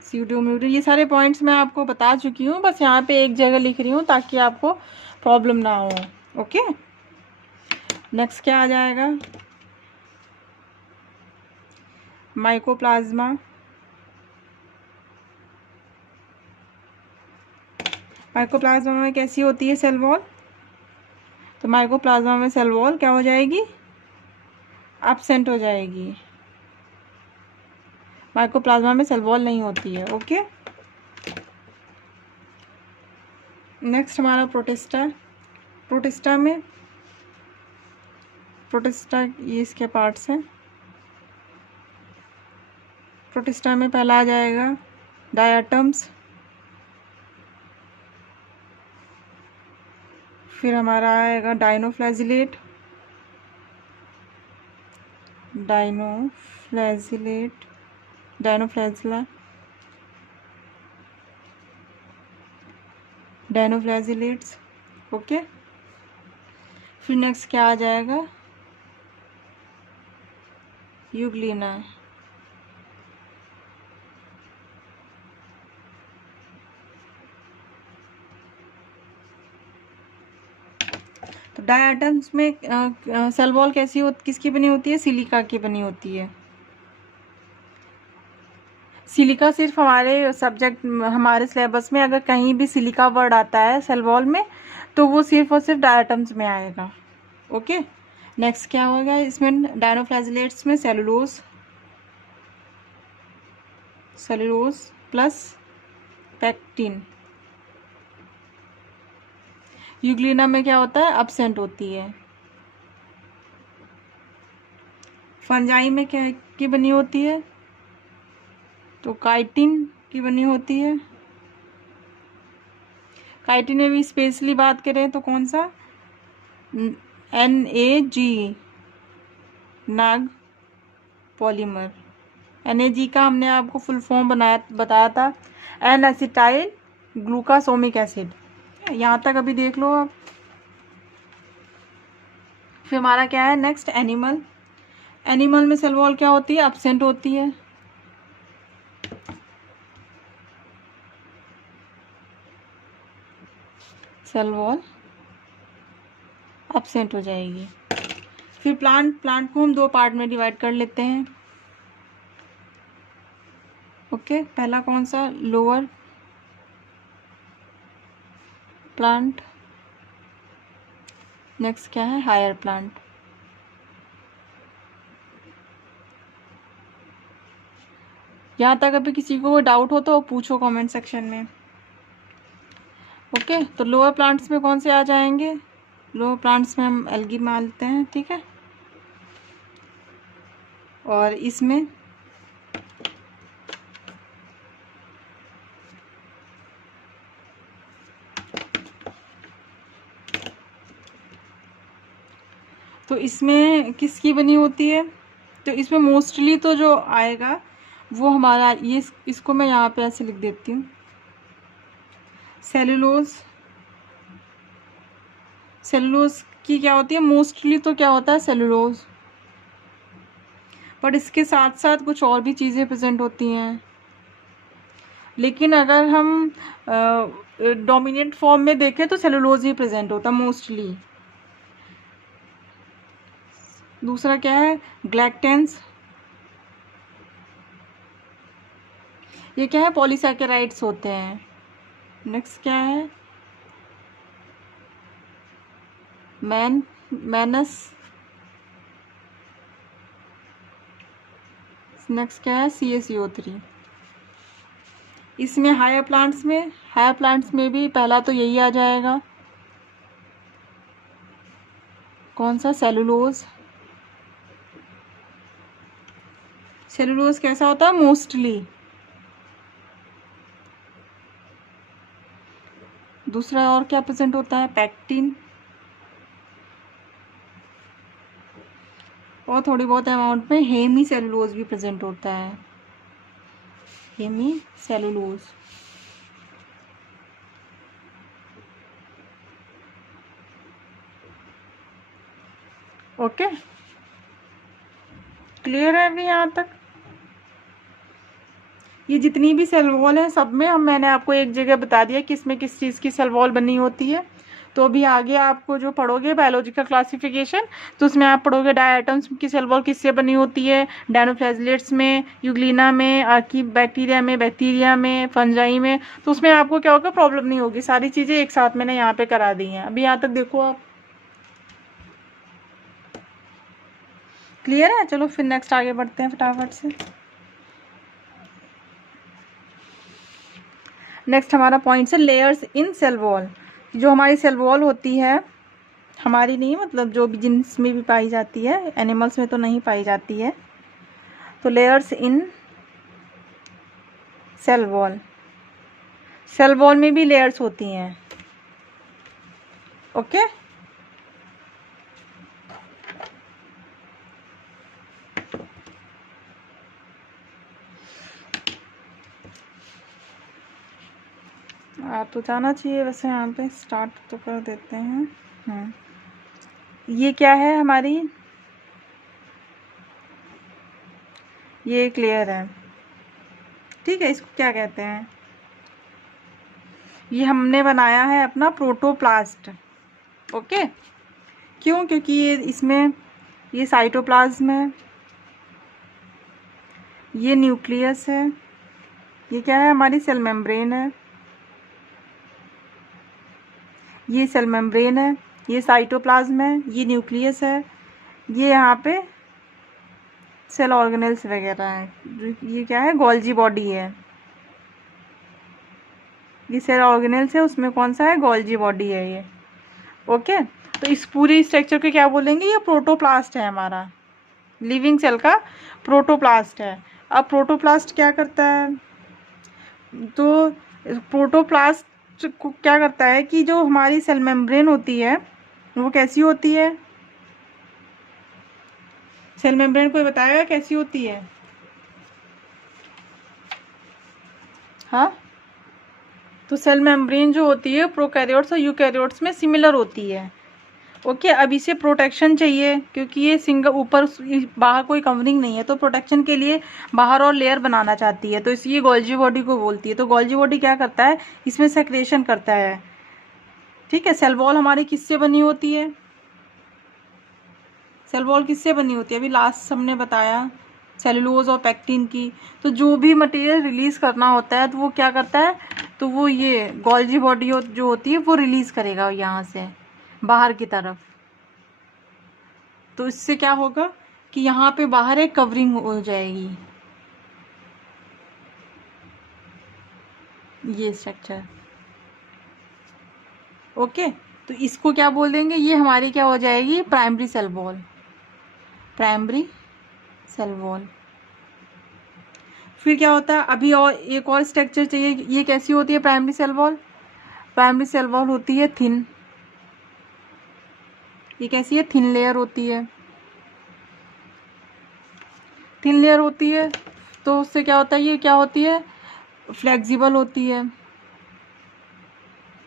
स्यूडोम्यूरिन। ये सारे पॉइंट्स मैं आपको बता चुकी हूँ, बस यहाँ पे एक जगह लिख रही हूँ ताकि आपको प्रॉब्लम ना हो, ओके। नेक्स्ट क्या आ जाएगा, माइकोप्लाज्मा, माइकोप्लाज्मा में कैसी होती है सेल वॉल, तो माइकोप्लाज्मा में सेल वॉल क्या हो जाएगी, एब्सेंट हो जाएगी, माइकोप्लाज्मा में सेल वॉल नहीं होती है, ओके। नेक्स्ट हमारा प्रोटिस्टा, प्रोटिस्टा में, प्रोटिस्टा ये इसके पार्ट्स हैं। प्रोटिस्टा में पहला आ जाएगा डायटम्स, फिर हमारा आएगा डाइनोफ्लैजिलेट, डाइनोफ्लैजिलेट, डाइनोफ्लैजिला, डाइनोफ्लैजिलेट्स, ओके। फिर नेक्स्ट क्या आ जाएगा, यूग्लिना। तो डाई आइटम्स में सेल वॉल किसकी बनी होती है, सिलिका की बनी होती है। सिलिका सिर्फ हमारे सब्जेक्ट, हमारे सिलेबस में अगर कहीं भी सिलिका वर्ड आता है सेल वॉल में तो वो सिर्फ और सिर्फ डाई आइटम्स में आएगा। ओके, नेक्स्ट क्या होगा इसमें, डायनोफ्लैजिलेट्स में cellulose, cellulose plus pectin. Euglena में क्या होता है, एब्सेंट होती है। फंजाई में क्या की बनी होती है, तो काइटिन की बनी होती है। काइटिन में भी स्पेशली बात करें तो कौन सा, NAG, नाग पॉलीमर। NAG का हमने आपको फुल फॉर्म बताया था, एन एसिटाइल ग्लूकासोमिक एसिड। यहाँ तक अभी देख लो आप। फिर हमारा क्या है नेक्स्ट, एनिमल। एनिमल में सेल वॉल क्या होती है, एब्सेंट होती है। सेल वॉल एब्सेंट हो जाएगी। फिर प्लांट को हम दो पार्ट में डिवाइड कर लेते हैं। ओके, पहला कौन सा, लोअर प्लांट, नेक्स्ट क्या है, हायर प्लांट। यहाँ तक अभी किसी को डाउट हो तो पूछो कमेंट सेक्शन में। ओके, तो लोअर प्लांट्स में कौन से आ जाएंगे, लोअर प्लांट्स में हम एल्गी मानते हैं, ठीक है। और इसमें तो इसमें किसकी बनी होती है, तो इसमें मोस्टली तो जो आएगा वो हमारा ये, इसको मैं यहाँ पे ऐसे लिख देती हूँ, सेलुलोज। सेलुलोज की क्या होती है, मोस्टली तो क्या होता है सेलुलोज, बट इसके साथ साथ कुछ और भी चीज़ें प्रेजेंट होती हैं। लेकिन अगर हम डोमिनेंट फॉर्म में देखें तो सेलुलोज ही प्रेजेंट होता है मोस्टली। दूसरा क्या है, ग्लैक्टेंस। ये क्या है, पॉलीसैकेराइड्स होते हैं। नेक्स्ट क्या है, मैनस। नेक्स्ट क्या है, CaCO3। इसमें हायर प्लांट्स में भी पहला तो यही आ जाएगा, कौन सा, सेलुलोज। सेलुलोज कैसा होता है, मोस्टली। दूसरा और क्या प्रेजेंट होता है, पैक्टिन। और थोड़ी बहुत अमाउंट में हेमी सेलुलोज भी प्रेजेंट होता है, हेमी सेलुलोज। ओके, क्लियर है अभी यहाँ तक। ये जितनी भी सेल वॉल है सब में मैंने आपको एक जगह बता दिया कि इसमें किस चीज़ की सेल वॉल बनी होती है। तो अभी आगे आपको जो पढ़ोगे बायोलॉजिकल क्लासिफिकेशन, तो उसमें आप पढ़ोगे डायटम्स की सेल वॉल किससे बनी होती है, डायनोफ्लैजिलेट्स में, यूग्लिना में, आर्की बैक्टीरिया में, फंजाई में। तो उसमें आपको क्या होगा, प्रॉब्लम नहीं होगी, सारी चीज़ें एक साथ मैंने यहाँ पे करा दी हैं। अभी यहाँ तक देखो आप, क्लियर है। चलो फिर नेक्स्ट आगे बढ़ते हैं फटाफट से। नेक्स्ट हमारा पॉइंट है लेयर्स इन सेल वॉल। जो हमारी सेल वॉल होती है, हमारी नहीं मतलब जो भी जिनमें भी पाई जाती है, एनिमल्स में तो नहीं पाई जाती है। तो layers in cell wall, cell wall में भी लेयर्स होती हैं। ओके, आप तो जाना चाहिए वैसे, यहाँ पे स्टार्ट तो कर देते हैं। ये क्या है हमारी, ये एक लेयर है, ठीक है। इसको क्या कहते हैं, ये हमने बनाया है अपना प्रोटोप्लास्ट। ओके, क्यों, क्योंकि ये इसमें ये साइटोप्लाज्म है, ये न्यूक्लियस है, ये क्या है हमारी सेल मेम्ब्रेन है, ये सेल मेम्ब्रेन है, ये साइटोप्लाज्म है, ये न्यूक्लियस है, ये यहाँ पे सेल ऑर्गेनेल्स वगैरह है, ये क्या है गोल्जी बॉडी है, ये सेल ऑर्गेनेल्स है, उसमें कौन सा है गोल्जी बॉडी है ये। ओके, तो इस पूरी स्ट्रक्चर को क्या बोलेंगे, ये प्रोटोप्लास्ट है हमारा, लिविंग सेल का प्रोटोप्लास्ट है। अब प्रोटोप्लास्ट क्या करता है, तो प्रोटोप्लास्ट को क्या करता है कि जो हमारी सेल मेम्ब्रेन होती है वो कैसी होती है, सेल मेम्ब्रेन कोई बताएगा कैसी होती है। हाँ, तो सेल मेम्ब्रेन जो होती है प्रोकैरियोट्स और यूकैरियोट्स में सिमिलर होती है। ओके, अब इसे प्रोटेक्शन चाहिए क्योंकि ये सिंगल ऊपर बाहर कोई कवरिंग नहीं है, तो प्रोटेक्शन के लिए बाहर और लेयर बनाना चाहती है, तो इसलिए गोल्जी बॉडी को बोलती है। तो गोल्जी बॉडी क्या करता है, इसमें सेक्रेशन करता है, ठीक है। सेल वॉल हमारी किससे बनी होती है, सेल वॉल किससे बनी होती है, अभी लास्ट हमने बताया सेलुलोज और पैक्टिन की। तो जो भी मटेरियल रिलीज करना होता है तो वो क्या करता है, तो वो ये गोल्जी बॉडी जो होती है वो रिलीज करेगा यहाँ से बाहर की तरफ। तो इससे क्या होगा कि यहाँ पे बाहर एक कवरिंग हो जाएगी, ये स्ट्रक्चर। ओके, तो इसको क्या बोल देंगे, ये हमारी क्या हो जाएगी primary cell wall, primary cell wall. फिर क्या होता है, अभी और एक और स्ट्रक्चर चाहिए, ये कैसी होती है primary cell wall, primary cell wall होती है थिन, ये कैसी है थिन लेयर होती है, थिन लेयर होती है। तो उससे क्या होता है, ये क्या होती है फ्लेक्सिबल होती है,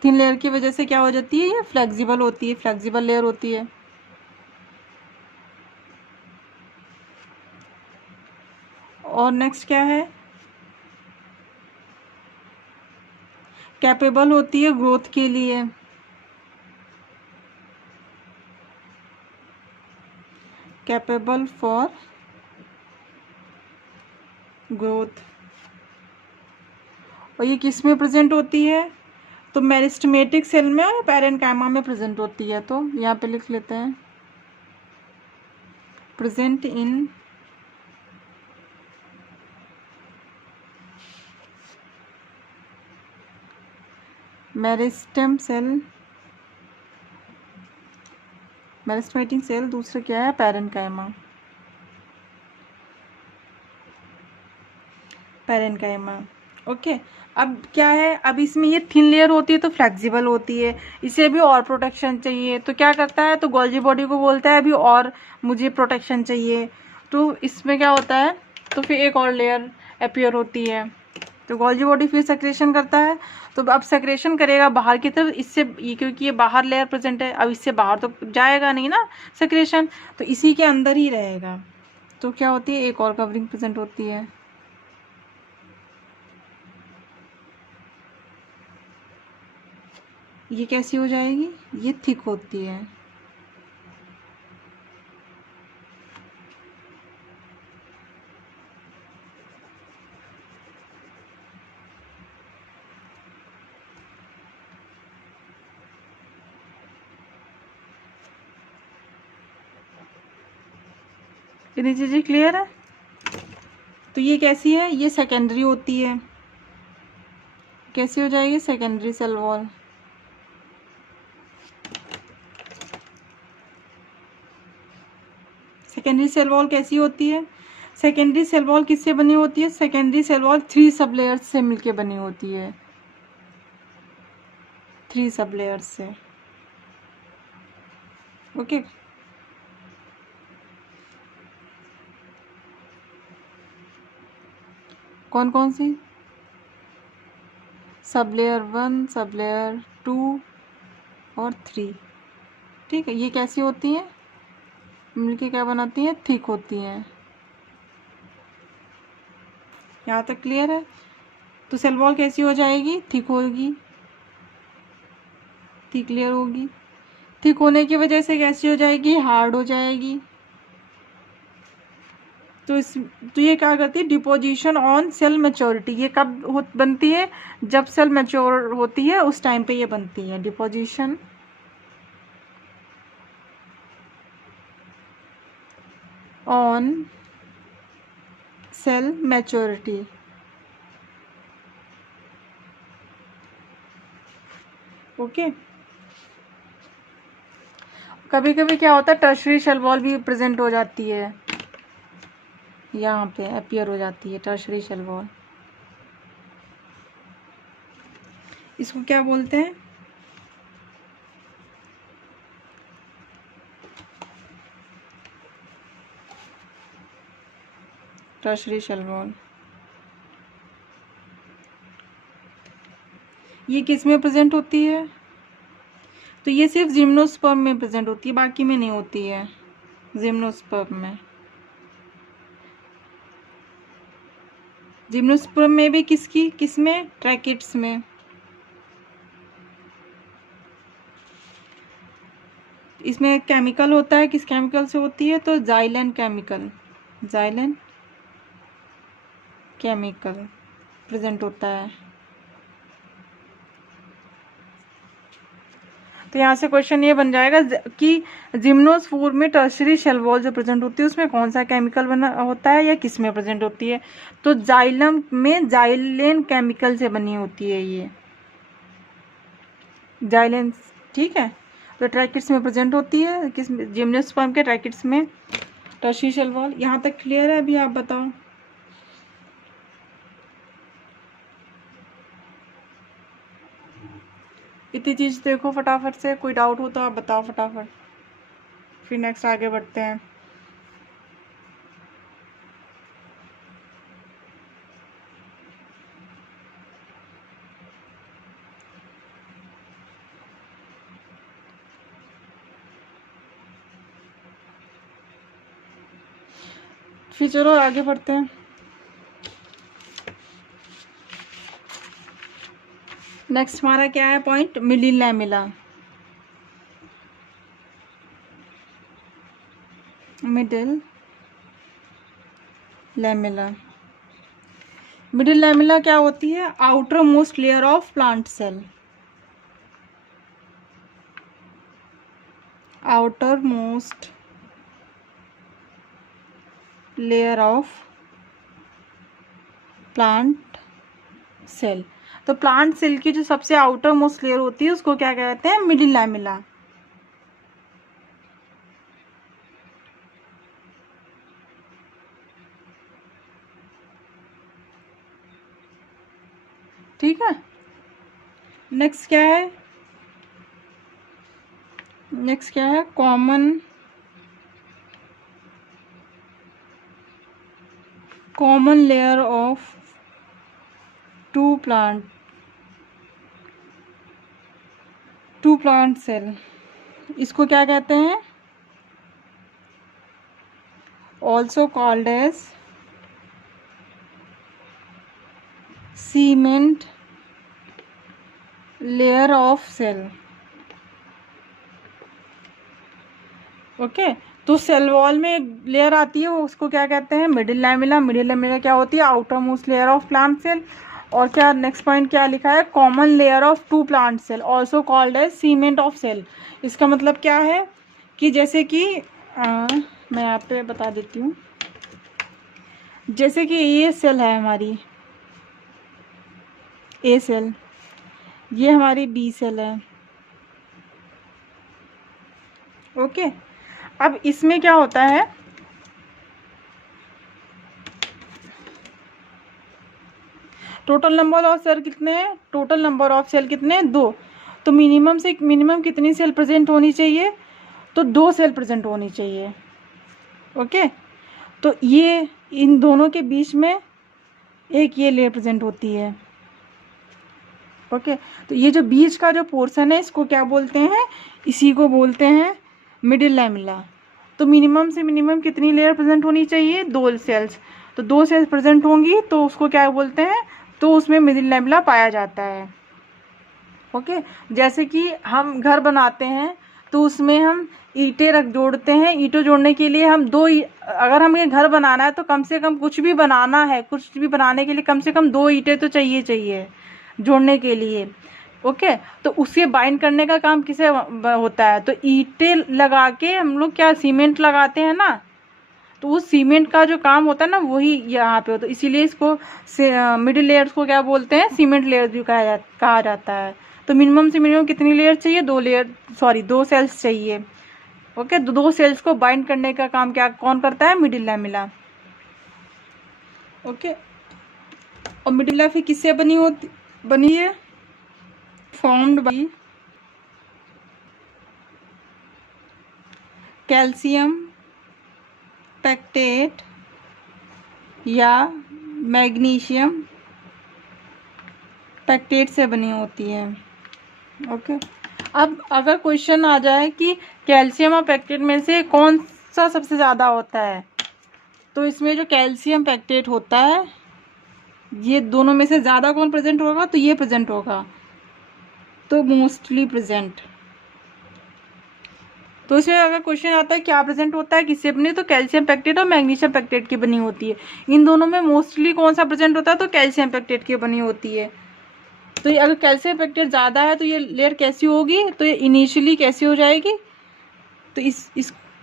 थिन लेयर की वजह से क्या हो जाती है, ये फ्लेक्सिबल होती है, फ्लेक्सिबल लेयर होती है। और नेक्स्ट क्या है, कैपेबल होती है ग्रोथ के लिए, कैपेबल फॉर ग्रोथ। और ये किस में प्रेजेंट होती है, तो मेरिस्टेमेटिक सेल में और पैरेन्काइमा में प्रेजेंट होती है। तो यहाँ पे लिख लेते हैं present in meristem cell, meristematic cell, दूसरा क्या है पैरेन्काइमा, पैरेन्काइमा। ओके, अब क्या है, अब इसमें ये थिन लेयर होती है तो फ्लेक्सिबल होती है, इसे भी और प्रोटेक्शन चाहिए, तो क्या करता है, तो गोल्जी बॉडी को बोलता है अभी और मुझे प्रोटेक्शन चाहिए। तो इसमें क्या होता है, तो फिर एक और लेयर अपीयर होती है, तो गोल्जी बॉडी फिर सेक्रेशन करता है। तो अब सेक्रेशन करेगा बाहर की तरफ, इससे ये क्योंकि ये बाहर लेयर प्रेजेंट है, अब इससे बाहर तो जाएगा नहीं ना सेक्रेशन, तो इसी के अंदर ही रहेगा। तो क्या होती है, एक और कवरिंग प्रेजेंट होती है, ये कैसी हो जाएगी, ये थिक होती है। इतनी चीजें क्लियर है। तो ये कैसी है, ये सेकेंडरी होती है, कैसी हो जाएगी secondary cell wall. Secondary cell wall कैसी होती है, सेकेंडरी सेल वॉल किससे बनी होती है, सेकेंडरी सेल वॉल 3 सब लेयर्स से मिलके बनी होती है, 3 सब लेयर्स से। ओके, कौन कौन सी, सब लेयर 1, सब लेयर 2 और 3, ठीक है। ये कैसी होती हैं, मिलके क्या बनाती हैं, थिक होती हैं। यहाँ तक क्लियर है? तो सेल वॉल कैसी हो जाएगी, थिक होगी, थिक लेयर होगी। थिक होने की वजह से कैसी हो जाएगी, हार्ड हो जाएगी। तो ये क्या करती है, डिपोजिशन ऑन सेल मैच्योरिटी। ये कब बनती है, जब सेल मैच्योर होती है उस टाइम पे ये बनती है, deposition on sale maturity. Okay. कभी कभी क्या होता है, टर्शरी सेल वॉल भी प्रेजेंट हो जाती है, यहाँ पे अपीयर हो जाती है टर्शरी सेल वॉल। इसको क्या बोलते हैं, टर्शरी सेल वॉल। ये किस में प्रेजेंट होती है, तो ये सिर्फ जिम्नोस्पर्म में प्रेजेंट होती है, बाकी में नहीं होती है। जिम्नोस्पर्म में, जिम्नोस्पर्म में भी किसकी, किसमें, ट्रैकिड्स में। इसमें केमिकल होता है, किस केमिकल से होती है, तो जाइलेन केमिकल, जाइलेन केमिकल प्रेजेंट होता है। तो यहाँ से क्वेश्चन ये बन जाएगा कि जिम्नोस्पोर में टर्शरी सेल वॉल जो प्रेजेंट होती है उसमें कौन सा केमिकल बना होता है या किस में प्रेजेंट होती है, तो जाइलम में जाइलेन केमिकल से बनी होती है ये, जाइलेन। ठीक है, तो ट्रैकिड्स में प्रेजेंट होती है, किस, जिम्नोस्पर्म के ट्रैकिड्स में टर्शरी सेल वॉल। यहाँ तक क्लियर है? अभी आप बताओ। इतनी चीज देखो फटाफट से, कोई डाउट हो तो आप बताओ फटाफट, फिर नेक्स्ट आगे बढ़ते हैं। फिर चलो आगे बढ़ते हैं। नेक्स्ट हमारा क्या है point, middle lamella. Middle lamella, middle lamella क्या होती है, outermost layer of plant cell, outermost layer of plant cell. तो प्लांट सेल की जो सबसे आउटर मोस्ट लेयर होती है उसको क्या कहते हैं, मिडिल लैमेला। ठीक है, नेक्स्ट क्या है, नेक्स्ट क्या है, common layer of two plant cell. इसको क्या कहते हैं, also called as cement layer of cell. Okay, तो सेल वॉल में लेयर आती है उसको क्या कहते हैं, मिडिल लैमेला। मिडिल लैमेला क्या होती है, outermost layer of plant cell. और क्या नेक्स्ट पॉइंट क्या लिखा है, common layer of two plant cell also called as cement of cell. इसका मतलब क्या है कि जैसे कि मैं यहाँ पे बता देती हूँ, जैसे कि ये सेल है हमारी ए सेल, ये हमारी बी सेल है। ओके, अब इसमें क्या होता है, टोटल नंबर ऑफ सेल कितने हैं, टोटल नंबर ऑफ सेल कितने हैं, 2। तो मिनिमम से मिनिमम कितनी सेल प्रेजेंट होनी चाहिए, तो 2 सेल प्रेजेंट होनी चाहिए। ओके, तो ये इन दोनों के बीच में एक ये लेयर प्रेजेंट होती है। ओके, तो ये जो बीच का जो पोर्शन है इसको क्या बोलते हैं, इसी को बोलते हैं मिडिल लैमेला। तो मिनिमम से मिनिमम कितनी लेयर प्रेजेंट होनी चाहिए? 2 सेल्स। तो 2 सेल्स प्रेजेंट होंगी तो उसको क्या बोलते हैं? तो उसमें मिडिल लैमेला पाया जाता है। ओके, जैसे कि हम घर बनाते हैं तो उसमें हम ईंटें जोड़ते हैं। ईंटों जोड़ने के लिए हम अगर हमें घर बनाना है तो कम से कम कुछ भी बनाना है, कुछ भी बनाने के लिए कम से कम 2 ईंटें तो चाहिए जोड़ने के लिए। ओके, तो उसे बाइंड करने का काम किसे होता है? तो ईंटें लगा के हम लोग क्या सीमेंट लगाते हैं ना, तो उस सीमेंट का जो काम होता है ना वही यहाँ पे होता है। इसीलिए इसको मिडिल लेयर्स को क्या बोलते हैं? सीमेंट लेयर्स भी कहा जाता है। तो मिनिमम से मिनिमम कितनी लेयर चाहिए? 2 सेल्स चाहिए। ओके, 2 सेल्स को बाइंड करने का काम कौन करता है? Middle lamella. ओके, और मिडिल लैमेला फिर किससे बनी है? फॉर्म्ड बाई कैल्शियम पैक्टेट या मैग्नीशियम पैक्टेट से बनी होती है। ओके, अब अगर क्वेश्चन आ जाए कि कैल्शियम और पैक्टेट में से कौन सा सबसे ज़्यादा होता है, तो इसमें जो कैल्शियम पैक्टेट होता है, ये दोनों में से ज़्यादा कौन प्रेजेंट होगा? तो ये प्रेजेंट होगा, तो मोस्टली प्रेजेंट। तो इसमें अगर क्वेश्चन आता है क्या प्रेजेंट होता है, किससे बनी, तो कैल्शियम पैक्टेट और मैग्नीशियम पैक्टेट की बनी होती है। इन दोनों में मोस्टली कौन सा प्रेजेंट होता है? तो कैल्शियम पैक्टेट की बनी होती है। तो ये अगर कैल्शियम पैक्टेट ज़्यादा है तो ये लेयर कैसी होगी? तो ये इनिशियली कैसी हो जाएगी? तो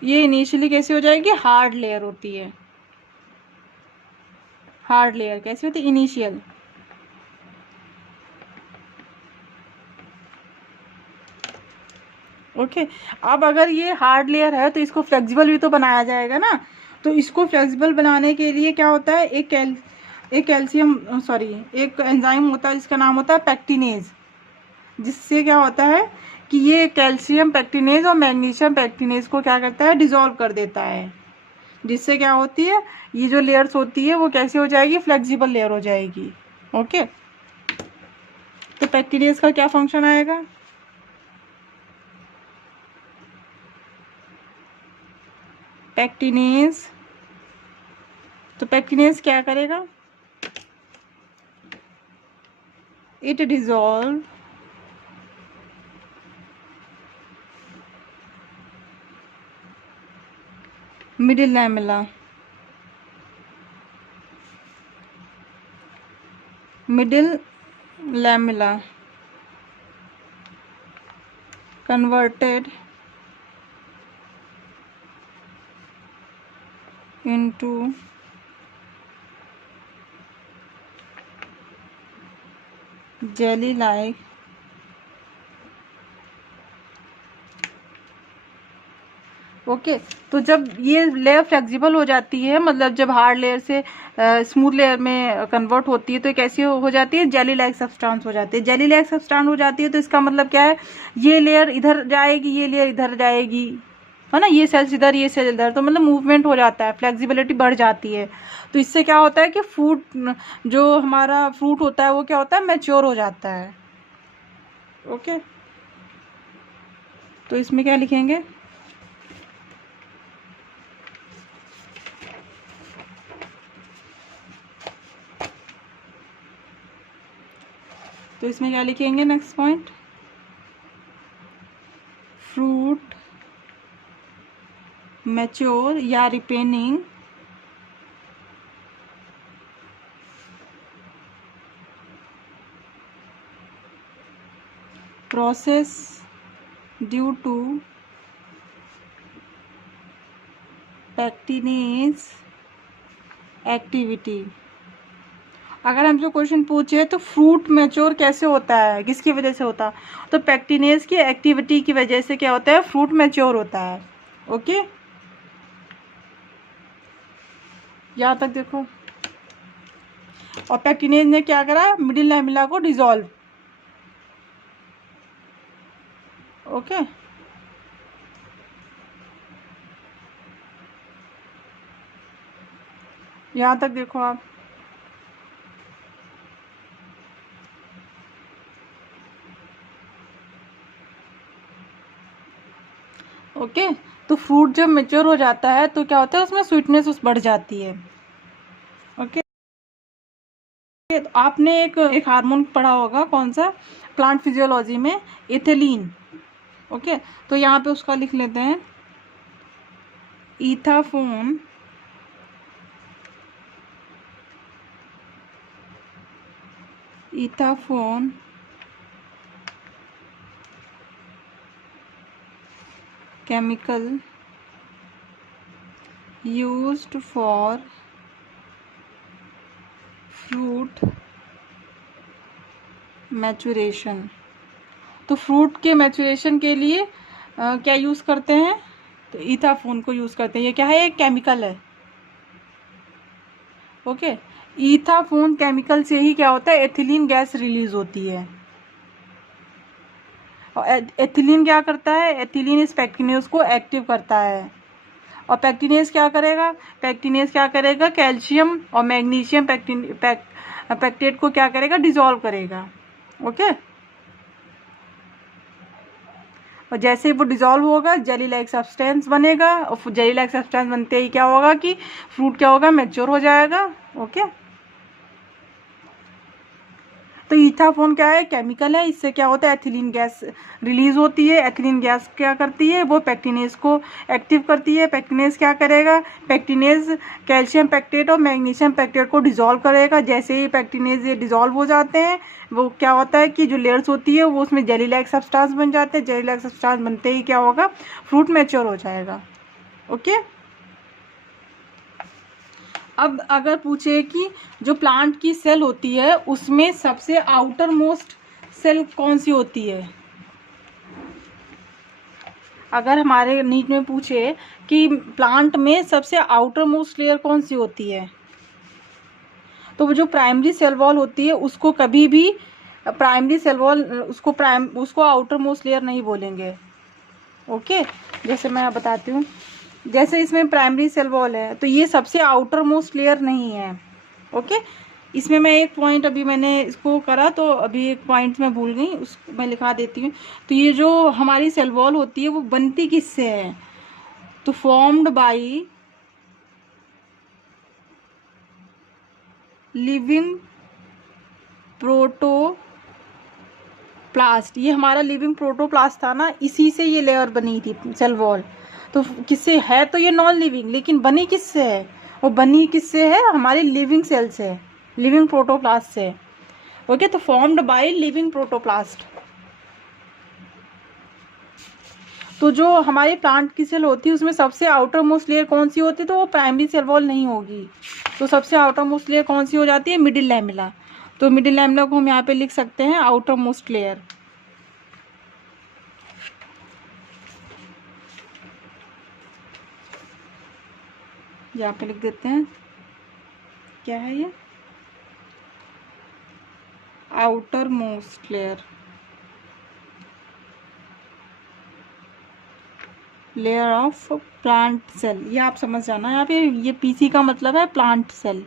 ये इनिशियली कैसी हो जाएगी? हार्ड लेयर होती है। हार्ड लेयर कैसी होती है? इनिशियल। ओके, अब अगर ये हार्ड लेयर है तो इसको फ्लेक्सिबल भी तो बनाया जाएगा ना। तो इसको फ्लेक्सिबल बनाने के लिए क्या होता है? एक एंजाइम होता है जिसका नाम होता है पैक्टिनेज, जिससे क्या होता है कि ये कैल्शियम पैक्टिनेज और मैग्नीशियम पैक्टिनेज को क्या करता है? डिसॉल्व कर देता है, जिससे क्या होती है? ये जो लेयर्स होती है वो कैसे हो जाएगी? फ्लेक्सिबल लेयर हो जाएगी। ओके, तो पैक्टिनेज का क्या फंक्शन आएगा? पैक्टिनेज, तो पैक्टिनेज क्या करेगा? It dissolve middle lamella, converted into jelly like okay, तो जब ये लेयर फ्लेक्सिबल हो जाती है, मतलब जब हार्ड लेयर से स्मूथ लेयर में कन्वर्ट होती है, तो कैसी हो जाती है? जेली लाइक सब्सटेंस हो जाती है। जेली लाइक सब्सटेंस हो जाती है तो इसका मतलब क्या है? ये लेयर इधर जाएगी, ये लेयर इधर जाएगी, है ना, ये सेल्स इधर, ये सेल इधर, तो मतलब मूवमेंट हो जाता है, फ्लेक्सिबिलिटी बढ़ जाती है। तो इससे क्या होता है कि जो हमारा फ्रूट होता है वो क्या होता है? मैच्योर हो जाता है। ओके, तो इसमें क्या लिखेंगे? तो इसमें क्या लिखेंगे? नेक्स्ट पॉइंट, फ्रूट मैच्योर या ripening process due to pectinase activity. अगर हमसे क्वेश्चन पूछे तो फ्रूट मैच्योर कैसे होता है, किसकी वजह से होता है? तो पैक्टिनेज की एक्टिविटी की वजह से क्या होता है? फ्रूट मैच्योर होता है। ओके, यहाँ तक देखो। और पैक्टिनेज ने क्या करा? मिडिल लैमेला को डिसॉल्व। ओके, यहाँ तक देखो आप। ओके, तो फ्रूट जब मेच्योर हो जाता है तो क्या होता है, उसमें स्वीटनेस उस बढ़ जाती है। ओके, तो आपने एक हार्मोन पढ़ा होगा, कौन सा, प्लांट फिजियोलॉजी में, इथिलीन। ओके, तो यहाँ पे उसका लिख लेते हैं, इथाफोन chemical used for fruit maturation। तो फ्रूट के मैचुरेशन के लिए क्या यूज़ करते हैं, तो इथाफोन को यूज़ करते हैं। ये क्या है, एक केमिकल है। ओके, इथाफोन केमिकल से ही क्या होता है, एथिलीन गैस रिलीज होती है। और एथिलीन क्या करता है, एथिलीन इस पेक्टिनेज को एक्टिव करता है। और पेक्टिनेज क्या करेगा, कैल्शियम और मैग्नीशियम पेक्टेट को क्या करेगा, डिसॉल्व करेगा। ओके, और जैसे ही वो डिसॉल्व होगा जेली लाइक सब्सटेंस बनेगा, और जेली लाइक सब्सटेंस बनते ही क्या होगा कि फ्रूट क्या होगा, मैच्योर हो जाएगा। ओके, तो इथाफोन क्या है, केमिकल है, इससे क्या होता है, एथिलीन गैस रिलीज होती है। एथिलीन गैस क्या करती है, वो पेक्टिनेज को एक्टिव करती है। पेक्टिनेज क्या करेगा, पेक्टिनेज कैल्शियम पेक्टेट और मैग्नीशियम पेक्टेट को डिसॉल्व करेगा। जैसे ही पेक्टिनेज ये डिसॉल्व हो जाते हैं, वो क्या होता है कि जो लेयर्स होती है वो उसमें जेली लाइक सब्सटेंस बन जाते हैं। जेली लाइक सब्सटेंस बनते ही क्या होगा, फ्रूट मैच्योर हो जाएगा। ओके, अब अगर पूछे कि जो प्लांट की सेल होती है उसमें सबसे आउटर मोस्ट सेल कौन सी होती है, अगर हमारे नीट में पूछे कि प्लांट में सबसे आउटर मोस्ट लेयर कौन सी होती है, तो वो जो प्राइमरी सेल वॉल होती है उसको कभी भी प्राइमरी सेल वॉल उसको आउटर मोस्ट लेयर नहीं बोलेंगे। ओके, जैसे मैं बताती हूँ, जैसे इसमें प्राइमरी सेल वॉल है तो ये सबसे आउटर मोस्ट लेयर नहीं है। ओके, इसमें मैं एक पॉइंट, अभी मैंने इसको करा तो अभी एक पॉइंट मैं भूल गई, उसको मैं लिखा देती हूँ। तो ये जो हमारी सेल वॉल होती है वो बनती किससे है, तो फॉर्म्ड बाई लिविंग प्रोटोप्लास्ट। ये हमारा लिविंग प्रोटोप्लास्ट था ना, इसी से ये लेयर बनी थी सेल वॉल। तो किससे है, तो ये नॉन लिविंग, लेकिन बनी किससे है, वो बनी किससे है, हमारे लिविंग सेल से, लिविंग प्रोटोप्लास्ट से। ओके, तो फॉर्म्ड बाय लिविंग प्रोटोप्लास्ट। तो जो हमारे प्लांट की सेल होती है उसमें सबसे आउटर मोस्ट लेयर कौन सी होती है, तो वो प्राइमरी सेल वॉल नहीं होगी। तो सबसे आउटर मोस्ट लेयर कौन सी हो जाती है, मिडिल लैमेला। तो मिडिल लैमेला को हम यहाँ पे लिख सकते हैं आउटर मोस्ट लेयर। यहाँ पे लिख देते हैं, क्या है ये, outermost layer of plant cell. ये आप समझ जाना, यहाँ पे ये पीसी का मतलब है प्लांट सेल।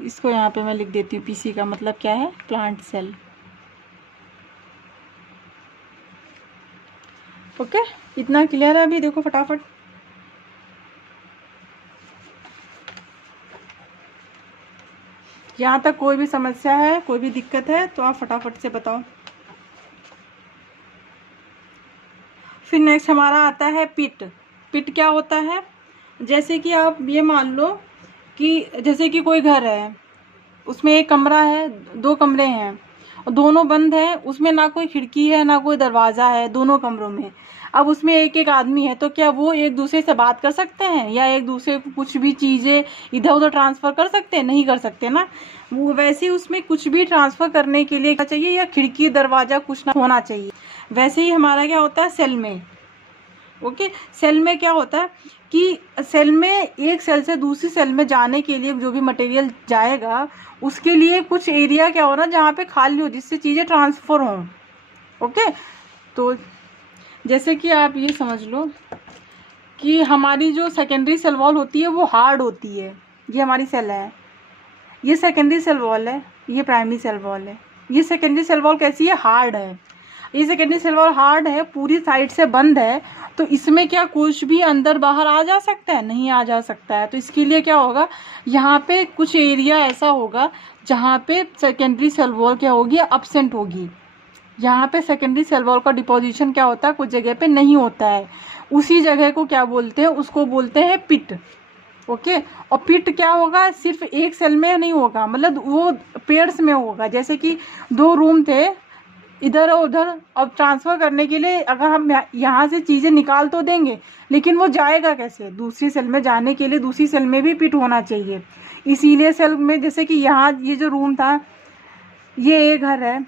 इसको यहाँ पे मैं लिख देती हूँ, पीसी का मतलब क्या है, प्लांट सेल। ओके, इतना क्लियर है। अभी देखो फटाफट, यहाँ तक कोई भी समस्या है, कोई भी दिक्कत है तो आप फटाफट से बताओ। फिर नेक्स्ट हमारा आता है पिट। पिट क्या होता है, जैसे कि आप ये मान लो कि जैसे कि कोई घर है, उसमें एक कमरा है, दो कमरे हैं और दोनों बंद हैं, उसमें ना कोई खिड़की है ना कोई दरवाज़ा है दोनों कमरों में। अब उसमें एक एक आदमी है, तो क्या वो एक दूसरे से बात कर सकते हैं या एक दूसरे को कुछ भी चीज़ें इधर उधर ट्रांसफ़र कर सकते हैं, नहीं कर सकते ना। वो वैसे ही उसमें कुछ भी ट्रांसफ़र करने के लिए क्या चाहिए, या खिड़की दरवाज़ा कुछ ना होना चाहिए। वैसे ही हमारा क्या होता है सेल में। ओके, सेल में क्या होता है कि सेल में एक सेल से दूसरी सेल में जाने के लिए जो भी मटेरियल जाएगा उसके लिए कुछ एरिया क्या हो ना जहाँ पे खाली हो, जिससे चीज़ें ट्रांसफ़र हों। ओके, तो जैसे कि आप ये समझ लो कि हमारी जो सेकेंडरी सेल वॉल होती है वो हार्ड होती है। ये हमारी सेल है, ये सेकेंडरी सेल वॉल है, ये प्राइमरी सेल वॉल है। ये सेकेंडरी सेल वॉल कैसी है, हार्ड है। ये सेकेंडरी सेल वॉल हार्ड है, पूरी साइड से बंद है, तो इसमें क्या कुछ भी अंदर बाहर आ जा सकता है? नहीं आ जा सकता है। तो इसके लिए क्या होगा, यहाँ पे कुछ एरिया ऐसा होगा जहाँ पे सेकेंडरी सेल वॉल क्या होगी, अब्सेंट होगी। यहाँ पे सेकेंडरी सेल वॉल का डिपोजिशन क्या होता है, कुछ जगह पे नहीं होता है। उसी जगह को क्या बोलते हैं, उसको बोलते हैं पिट। ओके, और पिट क्या होगा, सिर्फ एक सेल में नहीं होगा, मतलब वो पेयर्स में होगा। जैसे कि 2 रूम थे इधर और उधर, अब ट्रांसफ़र करने के लिए अगर हम यहाँ से चीज़ें निकाल तो देंगे, लेकिन वो जाएगा कैसे? दूसरी सेल में जाने के लिए दूसरी सेल में भी पिट होना चाहिए। इसीलिए सेल में, जैसे कि यहाँ ये जो रूम था, ये ए घर है,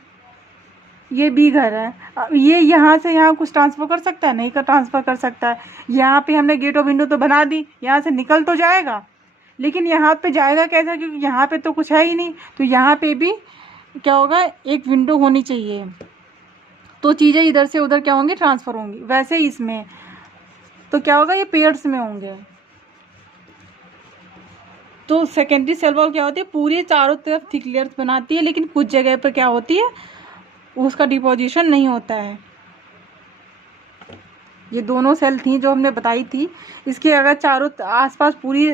ये बी घर है, ये यहाँ से यहाँ कुछ ट्रांसफ़र कर सकता है? नहीं कर ट्रांसफ़र कर सकता है। यहाँ पे हमने गेट और विंडो तो बना दी, यहाँ से निकल तो जाएगा, लेकिन यहाँ पे जाएगा कैसा, क्योंकि यहाँ पे तो कुछ है ही नहीं। तो यहाँ पे भी क्या होगा, एक विंडो होनी चाहिए, तो चीज़ें इधर से उधर क्या होंगी, ट्रांसफ़र होंगी। वैसे ही इसमें तो क्या होगा, ये पेयर्स में होंगे। तो सेकेंडरी सेल वॉल क्या होती है, पूरी चारों तरफ थिक लेयर्स बनाती है, लेकिन कुछ जगह पर क्या होती है, उसका डिपोजिशन नहीं होता है। ये दोनों सेल थी जो हमने बताई थी, इसके अगर चारों आसपास पूरी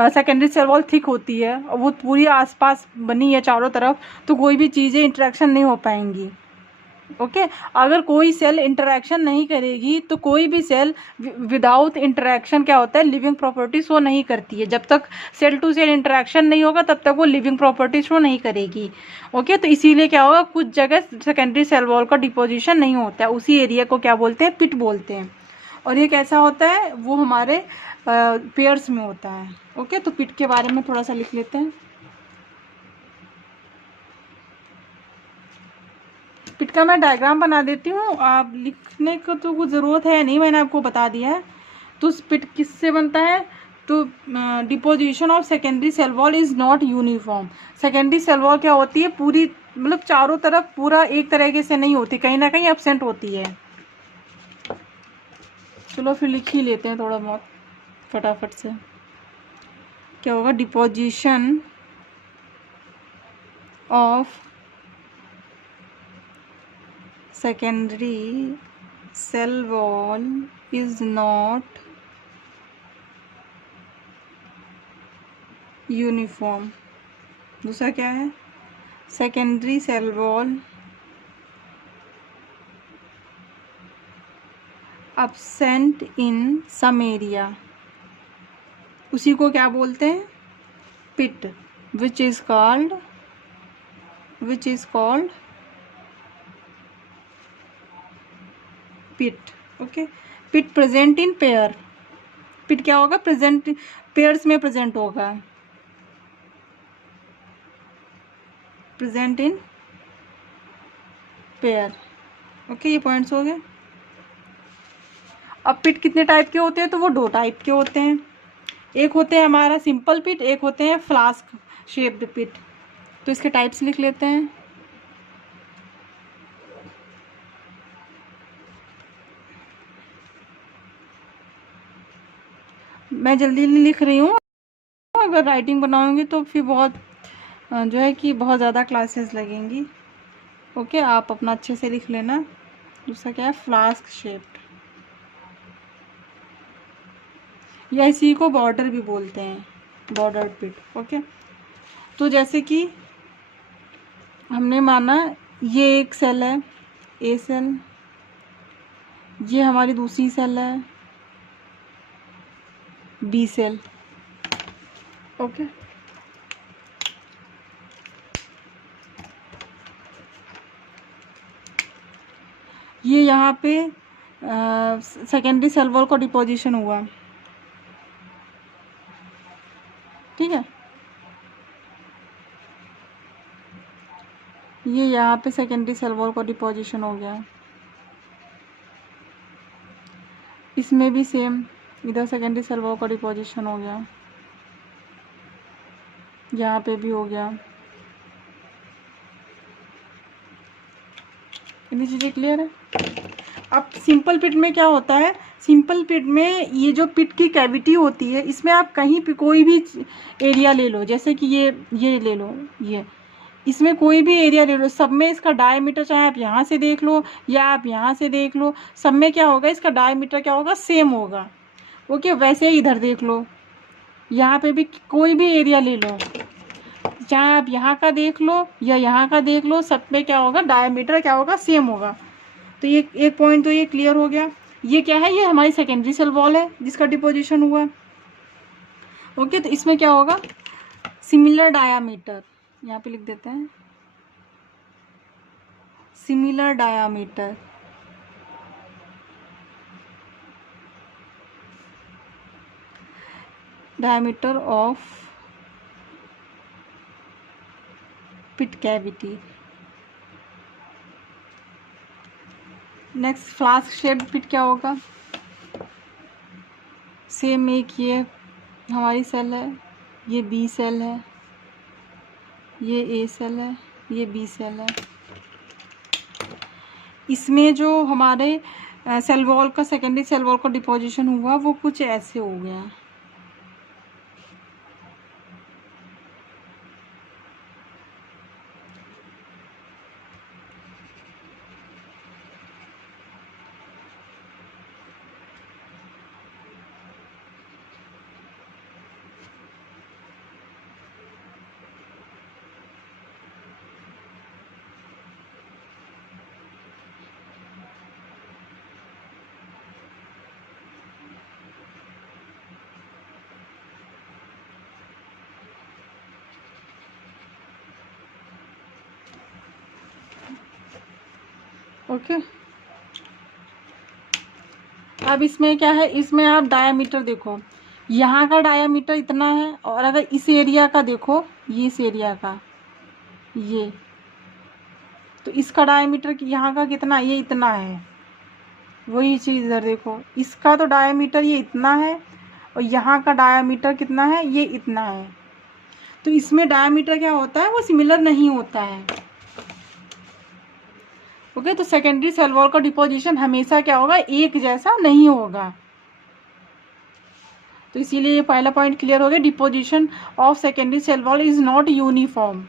सेकेंडरी सेल वॉल थिक होती है और वो पूरी आसपास बनी है चारों तरफ, तो कोई भी चीज़ें इंटरेक्शन नहीं हो पाएंगी। ओके, अगर कोई सेल इंटरेक्शन नहीं करेगी तो कोई भी सेल विदाउट इंटरेक्शन क्या होता है, लिविंग प्रॉपर्टी शो नहीं करती है। जब तक सेल टू सेल इंटरेक्शन नहीं होगा तब तक वो लिविंग प्रॉपर्टी शो नहीं करेगी। ओके, तो इसीलिए क्या होगा, कुछ जगह सेकेंडरी सेल वॉल का डिपोजिशन नहीं होता है, उसी एरिया को क्या बोलते हैं, पिट बोलते हैं। और ये कैसा होता है, वो हमारे पेयर्स में होता है। ओके, तो पिट के बारे में थोड़ा सा लिख लेते हैं। पिट का मैं डायग्राम बना देती हूँ, आप लिखने को तो कुछ ज़रूरत है नहीं, मैंने आपको बता दिया है। तो पिट किससे बनता है, तो deposition of secondary cell wall is not uniform. Secondary cell wall क्या होती है, पूरी मतलब चारों तरफ पूरा एक तरीके से नहीं होती, कहीं ना कहीं एब्सेंट होती है। चलो फिर लिख ही लेते हैं थोड़ा बहुत फटाफट से। क्या होगा, deposition of secondary cell wall is not uniform। दूसरा क्या है, secondary cell wall absent in some area, उसी को क्या बोलते हैं, pit, which is called pit. Okay, pit present in pair. Pit क्या होगा, प्रेजेंट पेयर्स में प्रेजेंट होगा, प्रेजेंट इन पेयर। ओके, ये पॉइंट्स हो गए। अब पिट कितने टाइप के होते हैं, तो वो 2 टाइप के होते हैं। एक होते हैं हमारा सिंपल पिट, एक होते हैं फ्लास्क शेप्ड पिट। तो इसके टाइप्स लिख लेते हैं। मैं जल्दी लिख रही हूँ, अगर राइटिंग बनाऊंगी तो फिर बहुत जो है कि बहुत ज़्यादा क्लासेस लगेंगी। ओके, आप अपना अच्छे से लिख लेना। दूसरा क्या है, फ्लास्क शेप्ड, या इसी को बॉर्डर भी बोलते हैं, बॉर्डर पिट। ओके, तो जैसे कि हमने माना ये एक सेल है, ए सेल, ये हमारी दूसरी सेल है, बी सेल। ओके, ये यहाँ पे सेकेंडरी सेल वॉल का डिपोजिशन हुआ, ठीक है। ये यहाँ पे सेकेंडरी सेल वॉल का डिपोजिशन हो गया, इसमें भी सेम, इधर सेकेंडरी सेल वॉल का डिपोजिशन हो गया, यहाँ पे भी हो गया। इतनी चीज़ें क्लियर है। अब सिंपल पिट में क्या होता है, सिंपल पिट में ये जो पिट की कैविटी होती है, इसमें आप कहीं पे कोई भी एरिया ले लो, जैसे कि ये ले लो, इसमें कोई भी एरिया ले लो, सब में इसका डायमीटर चाहे आप यहाँ से देख लो या आप यहाँ से देख लो, सब में क्या होगा, इसका डायमीटर क्या होगा, सेम होगा। ओके, वैसे ही इधर देख लो, यहाँ पे भी कोई भी एरिया ले लो, चाहे आप यहाँ का देख लो या यहाँ का देख लो, सब में क्या होगा, डायमीटर क्या होगा, सेम होगा। तो ये एक पॉइंट तो ये क्लियर हो गया। ये क्या है, ये हमारी सेकेंडरी सेल वॉल है जिसका डिपोजिशन हुआ। ओके, तो इसमें क्या होगा, सिमिलर डायामीटर, यहाँ पे लिख देते हैं similar diameter, diameter of pit cavity. Next flask shape pit क्या होगा, सेम एक ये हमारी सेल है, ये बी सेल है, ये ए सेल है, ये बी सेल है। इसमें जो हमारे सेल वॉल का, सेकेंडरी सेल वॉल का डिपोजिशन हुआ वो कुछ ऐसे हो गया। ओके, अब इसमें क्या है, इसमें आप डायामीटर देखो, यहाँ का डायामीटर इतना है, और अगर इस एरिया का देखो, ये इस एरिया का, ये तो इसका डायामीटर यहाँ का कितना, ये इतना है। वही चीज़ इधर देखो, इसका तो डायामीटर ये इतना है और यहाँ का डायामीटर कितना है, ये इतना है। तो इसमें डायामीटर क्या होता है, वो सिमिलर नहीं होता है। ओके, तो सेकेंडरी सेल वॉल का डिपोजिशन हमेशा क्या होगा, एक जैसा नहीं होगा। तो इसीलिए ये पहला पॉइंट क्लियर हो गया, deposition of secondary cell wall is not uniform.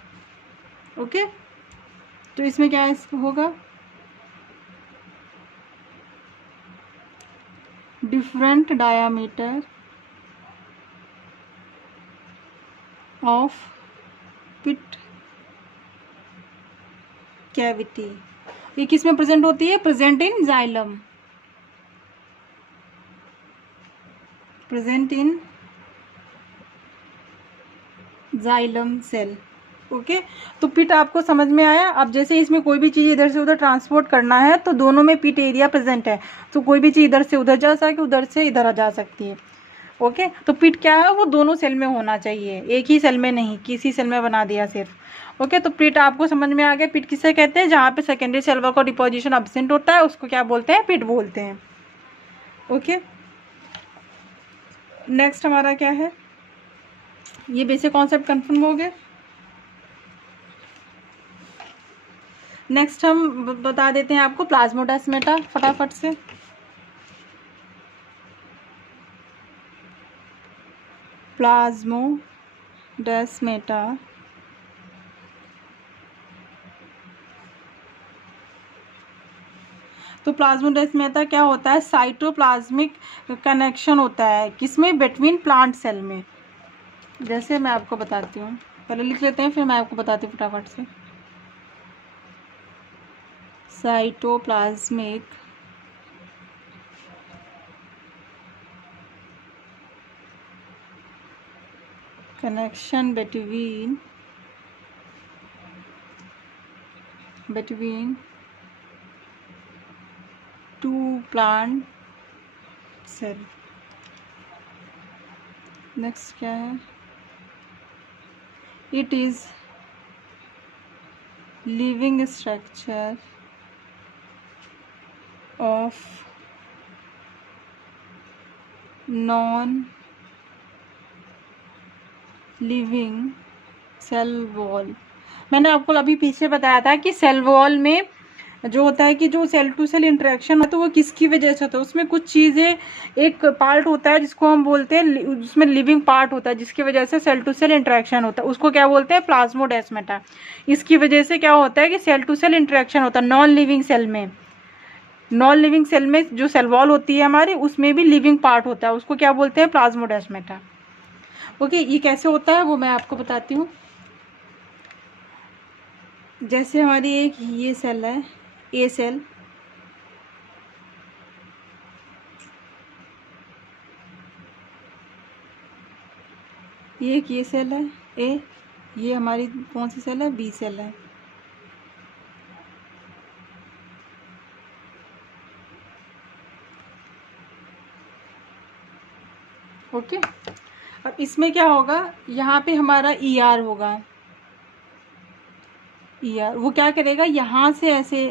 Okay, तो इसमें क्या होगा, different diameter of pit cavity. ये किस में प्रेजेंट होती है, present in xylem, present in xylem cell. Okay, तो पिट आपको समझ में आया। अब जैसे इसमें कोई भी चीज़ इधर से उधर ट्रांसपोर्ट करना है तो दोनों में पिट एरिया प्रेजेंट है, तो कोई भी चीज़ इधर से उधर जा सकती है, उधर से इधर जा सकती है। ओके, तो पिट क्या है, वो दोनों सेल में होना चाहिए, एक ही सेल में नहीं, किसी सेल में बना दिया सिर्फ। ओके, तो पिट आपको समझ में आ गया। पिट किसे कहते हैं, जहाँ पे सेकेंडरी सेल वॉल का डिपोजिशन एब्सेंट होता है उसको क्या बोलते हैं, पिट बोलते हैं। ओके, नेक्स्ट हमारा क्या है, ये बेसिक कॉन्सेप्ट कंफर्म हो गया। नेक्स्ट हम बता देते हैं आपको प्लाज्मोडेस्माटा फटाफट से। प्लाज्मोडेस्माटा तो प्लाज्मोडेस्माटा क्या होता है, साइटोप्लाज्मिक कनेक्शन होता है किसमें, बिटवीन प्लांट सेल में। जैसे मैं आपको बताती हूँ, पहले लिख लेते हैं फिर मैं आपको बताती हूँ फटाफट से। Cytoplasmic connection between two plant cell। Next क्या है, it is living structure of non living cell wall. मैंने आपको अभी पीछे बताया था कि सेल वॉल में जो होता है कि जो सेल टू सेल इंटरेक्शन होता है वो किसकी वजह से होता है, उसमें कुछ चीज़ें, एक पार्ट होता है जिसको हम बोलते हैं, उसमें लिविंग पार्ट होता है जिसकी वजह से सेल टू सेल इंटरेक्शन होता है, उसको क्या बोलते हैं, प्लाज्मोडेस्माटा। इसकी वजह से क्या होता है कि सेल टू सेल इंटरेक्शन होता है नॉन लिविंग सेल में। नॉन लिविंग सेल में जो सेल वॉल होती है हमारी, उसमें भी लिविंग पार्ट होता है, उसको क्या बोलते हैं, प्लाज्मोडेस्माटा। ओके, ये कैसे होता है वो मैं आपको बताती हूँ। जैसे हमारी एक ये सेल है, ए सेल, ये एक ये सेल है ए, ये हमारी कौन सी सेल है, बी सेल है। ओके, अब इसमें क्या होगा, यहाँ पे हमारा ई आर होगा, ई आर वो क्या करेगा, यहाँ से ऐसे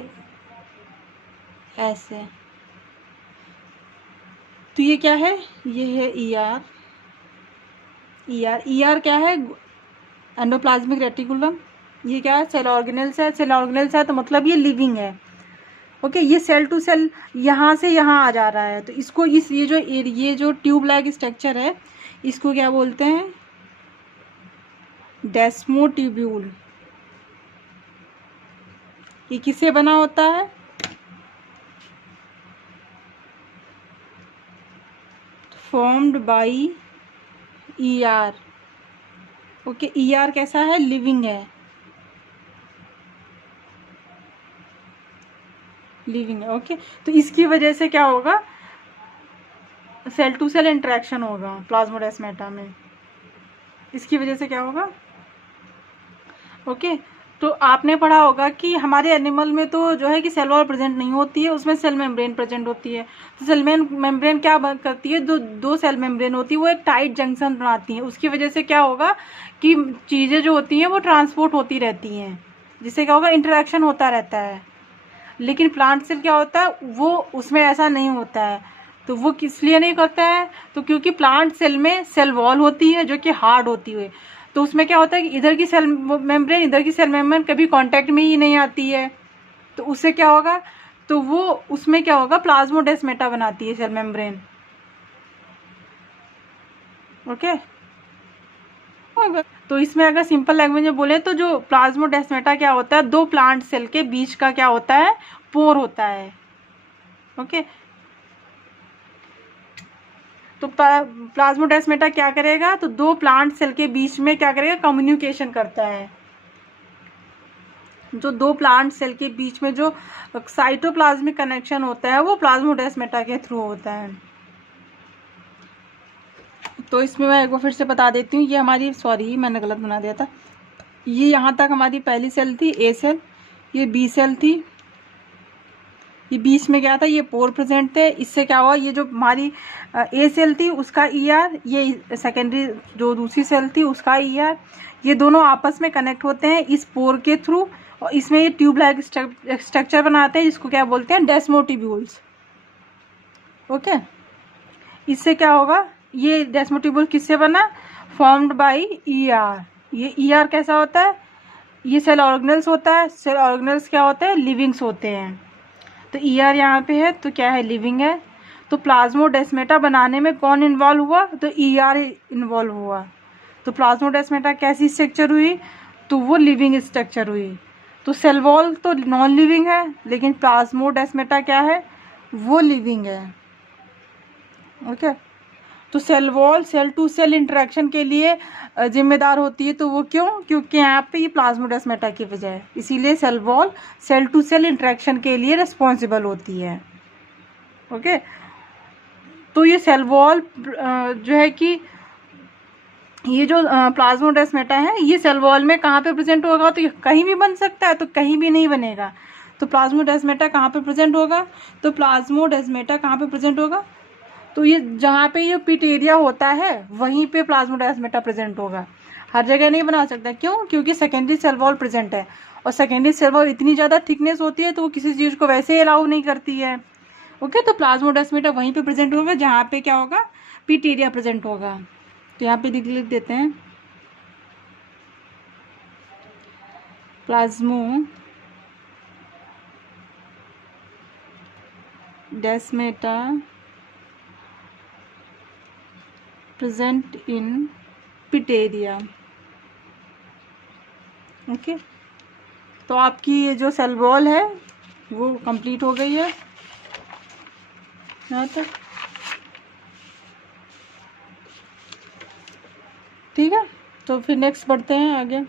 ऐसे, तो ये क्या है, ये है E R. E R, E R क्या है, एंडोप्लाज्मिक रेटिकुलम। ये क्या है, सेल ऑर्गेनेल्स है, सेल ऑर्गेनेल्स है तो मतलब ये लिविंग है। ओके, ये सेल टू सेल यहाँ से यहाँ आ जा रहा है, तो इसको ये जो ट्यूब लाइक स्ट्रक्चर है, इसको क्या बोलते हैं, डेस्मोट्यूब्यूल। ये किससे बना होता है, formed by E R. Okay, E R कैसा है, लिविंग है, लिविंग है। ओके, तो इसकी वजह से क्या होगा, सेल टू सेल इंटरेक्शन होगा प्लाज्मोडेस्माटा में, इसकी वजह से क्या होगा। ओके, तो आपने पढ़ा होगा कि हमारे एनिमल में तो जो है कि सेल वॉल प्रेजेंट नहीं होती है, उसमें सेल मेम्ब्रेन प्रेजेंट होती है। तो सेल मेम्ब्रेन क्या करती है, दो सेल मेम्ब्रेन होती है, वो एक टाइट जंक्शन बनाती है, उसकी वजह से क्या होगा कि चीज़ें जो होती हैं वो ट्रांसपोर्ट होती रहती हैं, जिससे क्या होगा, इंटरेक्शन होता रहता है। लेकिन प्लांट सेल क्या होता है, वो उसमें ऐसा नहीं होता है। तो वो किस लिए नहीं करता है, तो क्योंकि प्लांट सेल में सेल वॉल होती है जो कि हार्ड होती है, तो उसमें क्या होता है कि इधर की सेल मेम्ब्रेन इधर की सेल मेम्ब्रेन कभी कांटेक्ट में ही नहीं आती है, तो उससे क्या होगा, तो वो उसमें क्या होगा, प्लाज्मोडेस्माटा बनाती है सेल मेम्ब्रेन। ओके, तो इसमें अगर सिंपल लैंग्वेज में बोले तो जो प्लाज्मोडेस्माटा क्या होता है, दो प्लांट सेल के बीच का क्या होता है, पोर होता है। ओके, तो प्लाज्मोडेस्माटा क्या करेगा, तो दो प्लांट सेल के बीच में क्या करेगा, कम्युनिकेशन करता है। जो दो प्लांट सेल के बीच में जो साइटोप्लाज्मिक कनेक्शन होता है वो प्लाज्मोडेस्माटा के थ्रू होता है। तो इसमें मैं एक बार फिर से बता देती हूँ, ये हमारी, सॉरी मैंने गलत बना दिया था, ये यहाँ तक हमारी पहली सेल थी ए सेल, ये बी सेल थी, ये बीच में क्या था, ये पोर प्रेजेंट थे, इससे क्या हुआ, ये जो हमारी ए सेल थी उसका ई आर, ये सेकेंडरी जो दूसरी सेल थी उसका ई आर, ये दोनों आपस में कनेक्ट होते हैं इस पोर के थ्रू, और इसमें ये ट्यूब लाइक स्ट्रक्चर बनाते हैं जिसको क्या बोलते हैं, डेस्मोटिब्यूल्स। ओके, इससे क्या होगा, ये डेस्मोटिब्यूल किससे बना, फॉर्म्ड बाई ई आर। ये ई आर कैसा होता है, ये सेल ऑर्गेनल्स होता है, सेल ऑर्गेनल्स क्या होते हैं, लिविंग्स होते हैं। तो ई आर यहाँ पे है तो क्या है, लिविंग है। तो प्लाज्मोडेस्माटा बनाने में कौन इन्वॉल्व हुआ, तो ई आर इन्वॉल्व हुआ। तो प्लाज्मोडेस्माटा कैसी स्ट्रक्चर हुई, तो वो लिविंग स्ट्रक्चर हुई। तो सेल वॉल तो नॉन लिविंग है, लेकिन प्लाज्मोडेस्माटा क्या है, वो लिविंग है। ओके, तो cell wall cell to cell interaction के लिए जिम्मेदार होती है, तो वो क्यों, क्योंकि यहाँ पे ये प्लाज्मोडेस्माटा की वजह है, इसीलिए cell wall cell to cell interaction के लिए रिस्पॉन्सिबल होती है। ओके, तो ये सेल वॉल जो है कि ये जो प्लाज्मोडेस्माटा है ये सेल वॉल में कहाँ पे प्रेजेंट होगा, तो कहीं भी बन सकता है तो कहीं भी नहीं बनेगा। तो प्लाज्मोडेस्माटा कहाँ पे प्रेजेंट होगा, तो प्लाज्मोडेस्माटा कहाँ पे प्रेजेंट होगा, तो ये जहाँ पे ये पिट एरिया होता है वहीं पे प्लाज्मोडेस्माटा प्रेजेंट होगा, हर जगह नहीं बना सकता। क्यों, क्योंकि सेकेंडरी सेल वॉल प्रेजेंट है, और सेकेंडरी सेल वॉल इतनी ज़्यादा थिकनेस होती है तो वो किसी चीज़ को वैसे ही अलाउ नहीं करती है। ओके, तो प्लाज्मोडेस्माटा वहीं पे प्रेजेंट होगा जहाँ पे क्या होगा, पिट एरिया प्रेजेंट होगा। तो यहाँ पे लिख देते हैं, plasmodesmata present in pit area. Okay, तो आपकी ये जो सेल वॉल है वो कंप्लीट हो गई है यहाँ तक। ठीक है, तो फिर नेक्स्ट बढ़ते हैं आगे।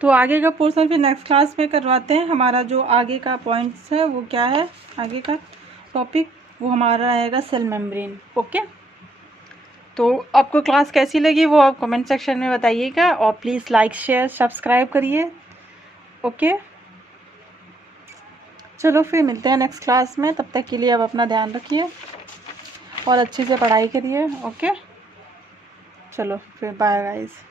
तो आगे का पोर्शन फिर नेक्स्ट क्लास में करवाते हैं। हमारा जो आगे का पॉइंट्स है वो क्या है, आगे का टॉपिक वो हमारा रहेगा सेल मेम्ब्रेन। ओके, तो आपको क्लास कैसी लगी वो आप कमेंट सेक्शन में बताइएगा, और प्लीज़ लाइक शेयर सब्सक्राइब करिए। ओके, चलो फिर मिलते हैं नेक्स्ट क्लास में। तब तक के लिए आप अपना ध्यान रखिए और अच्छे से पढ़ाई करिए। ओके, चलो फिर बाय गाइस।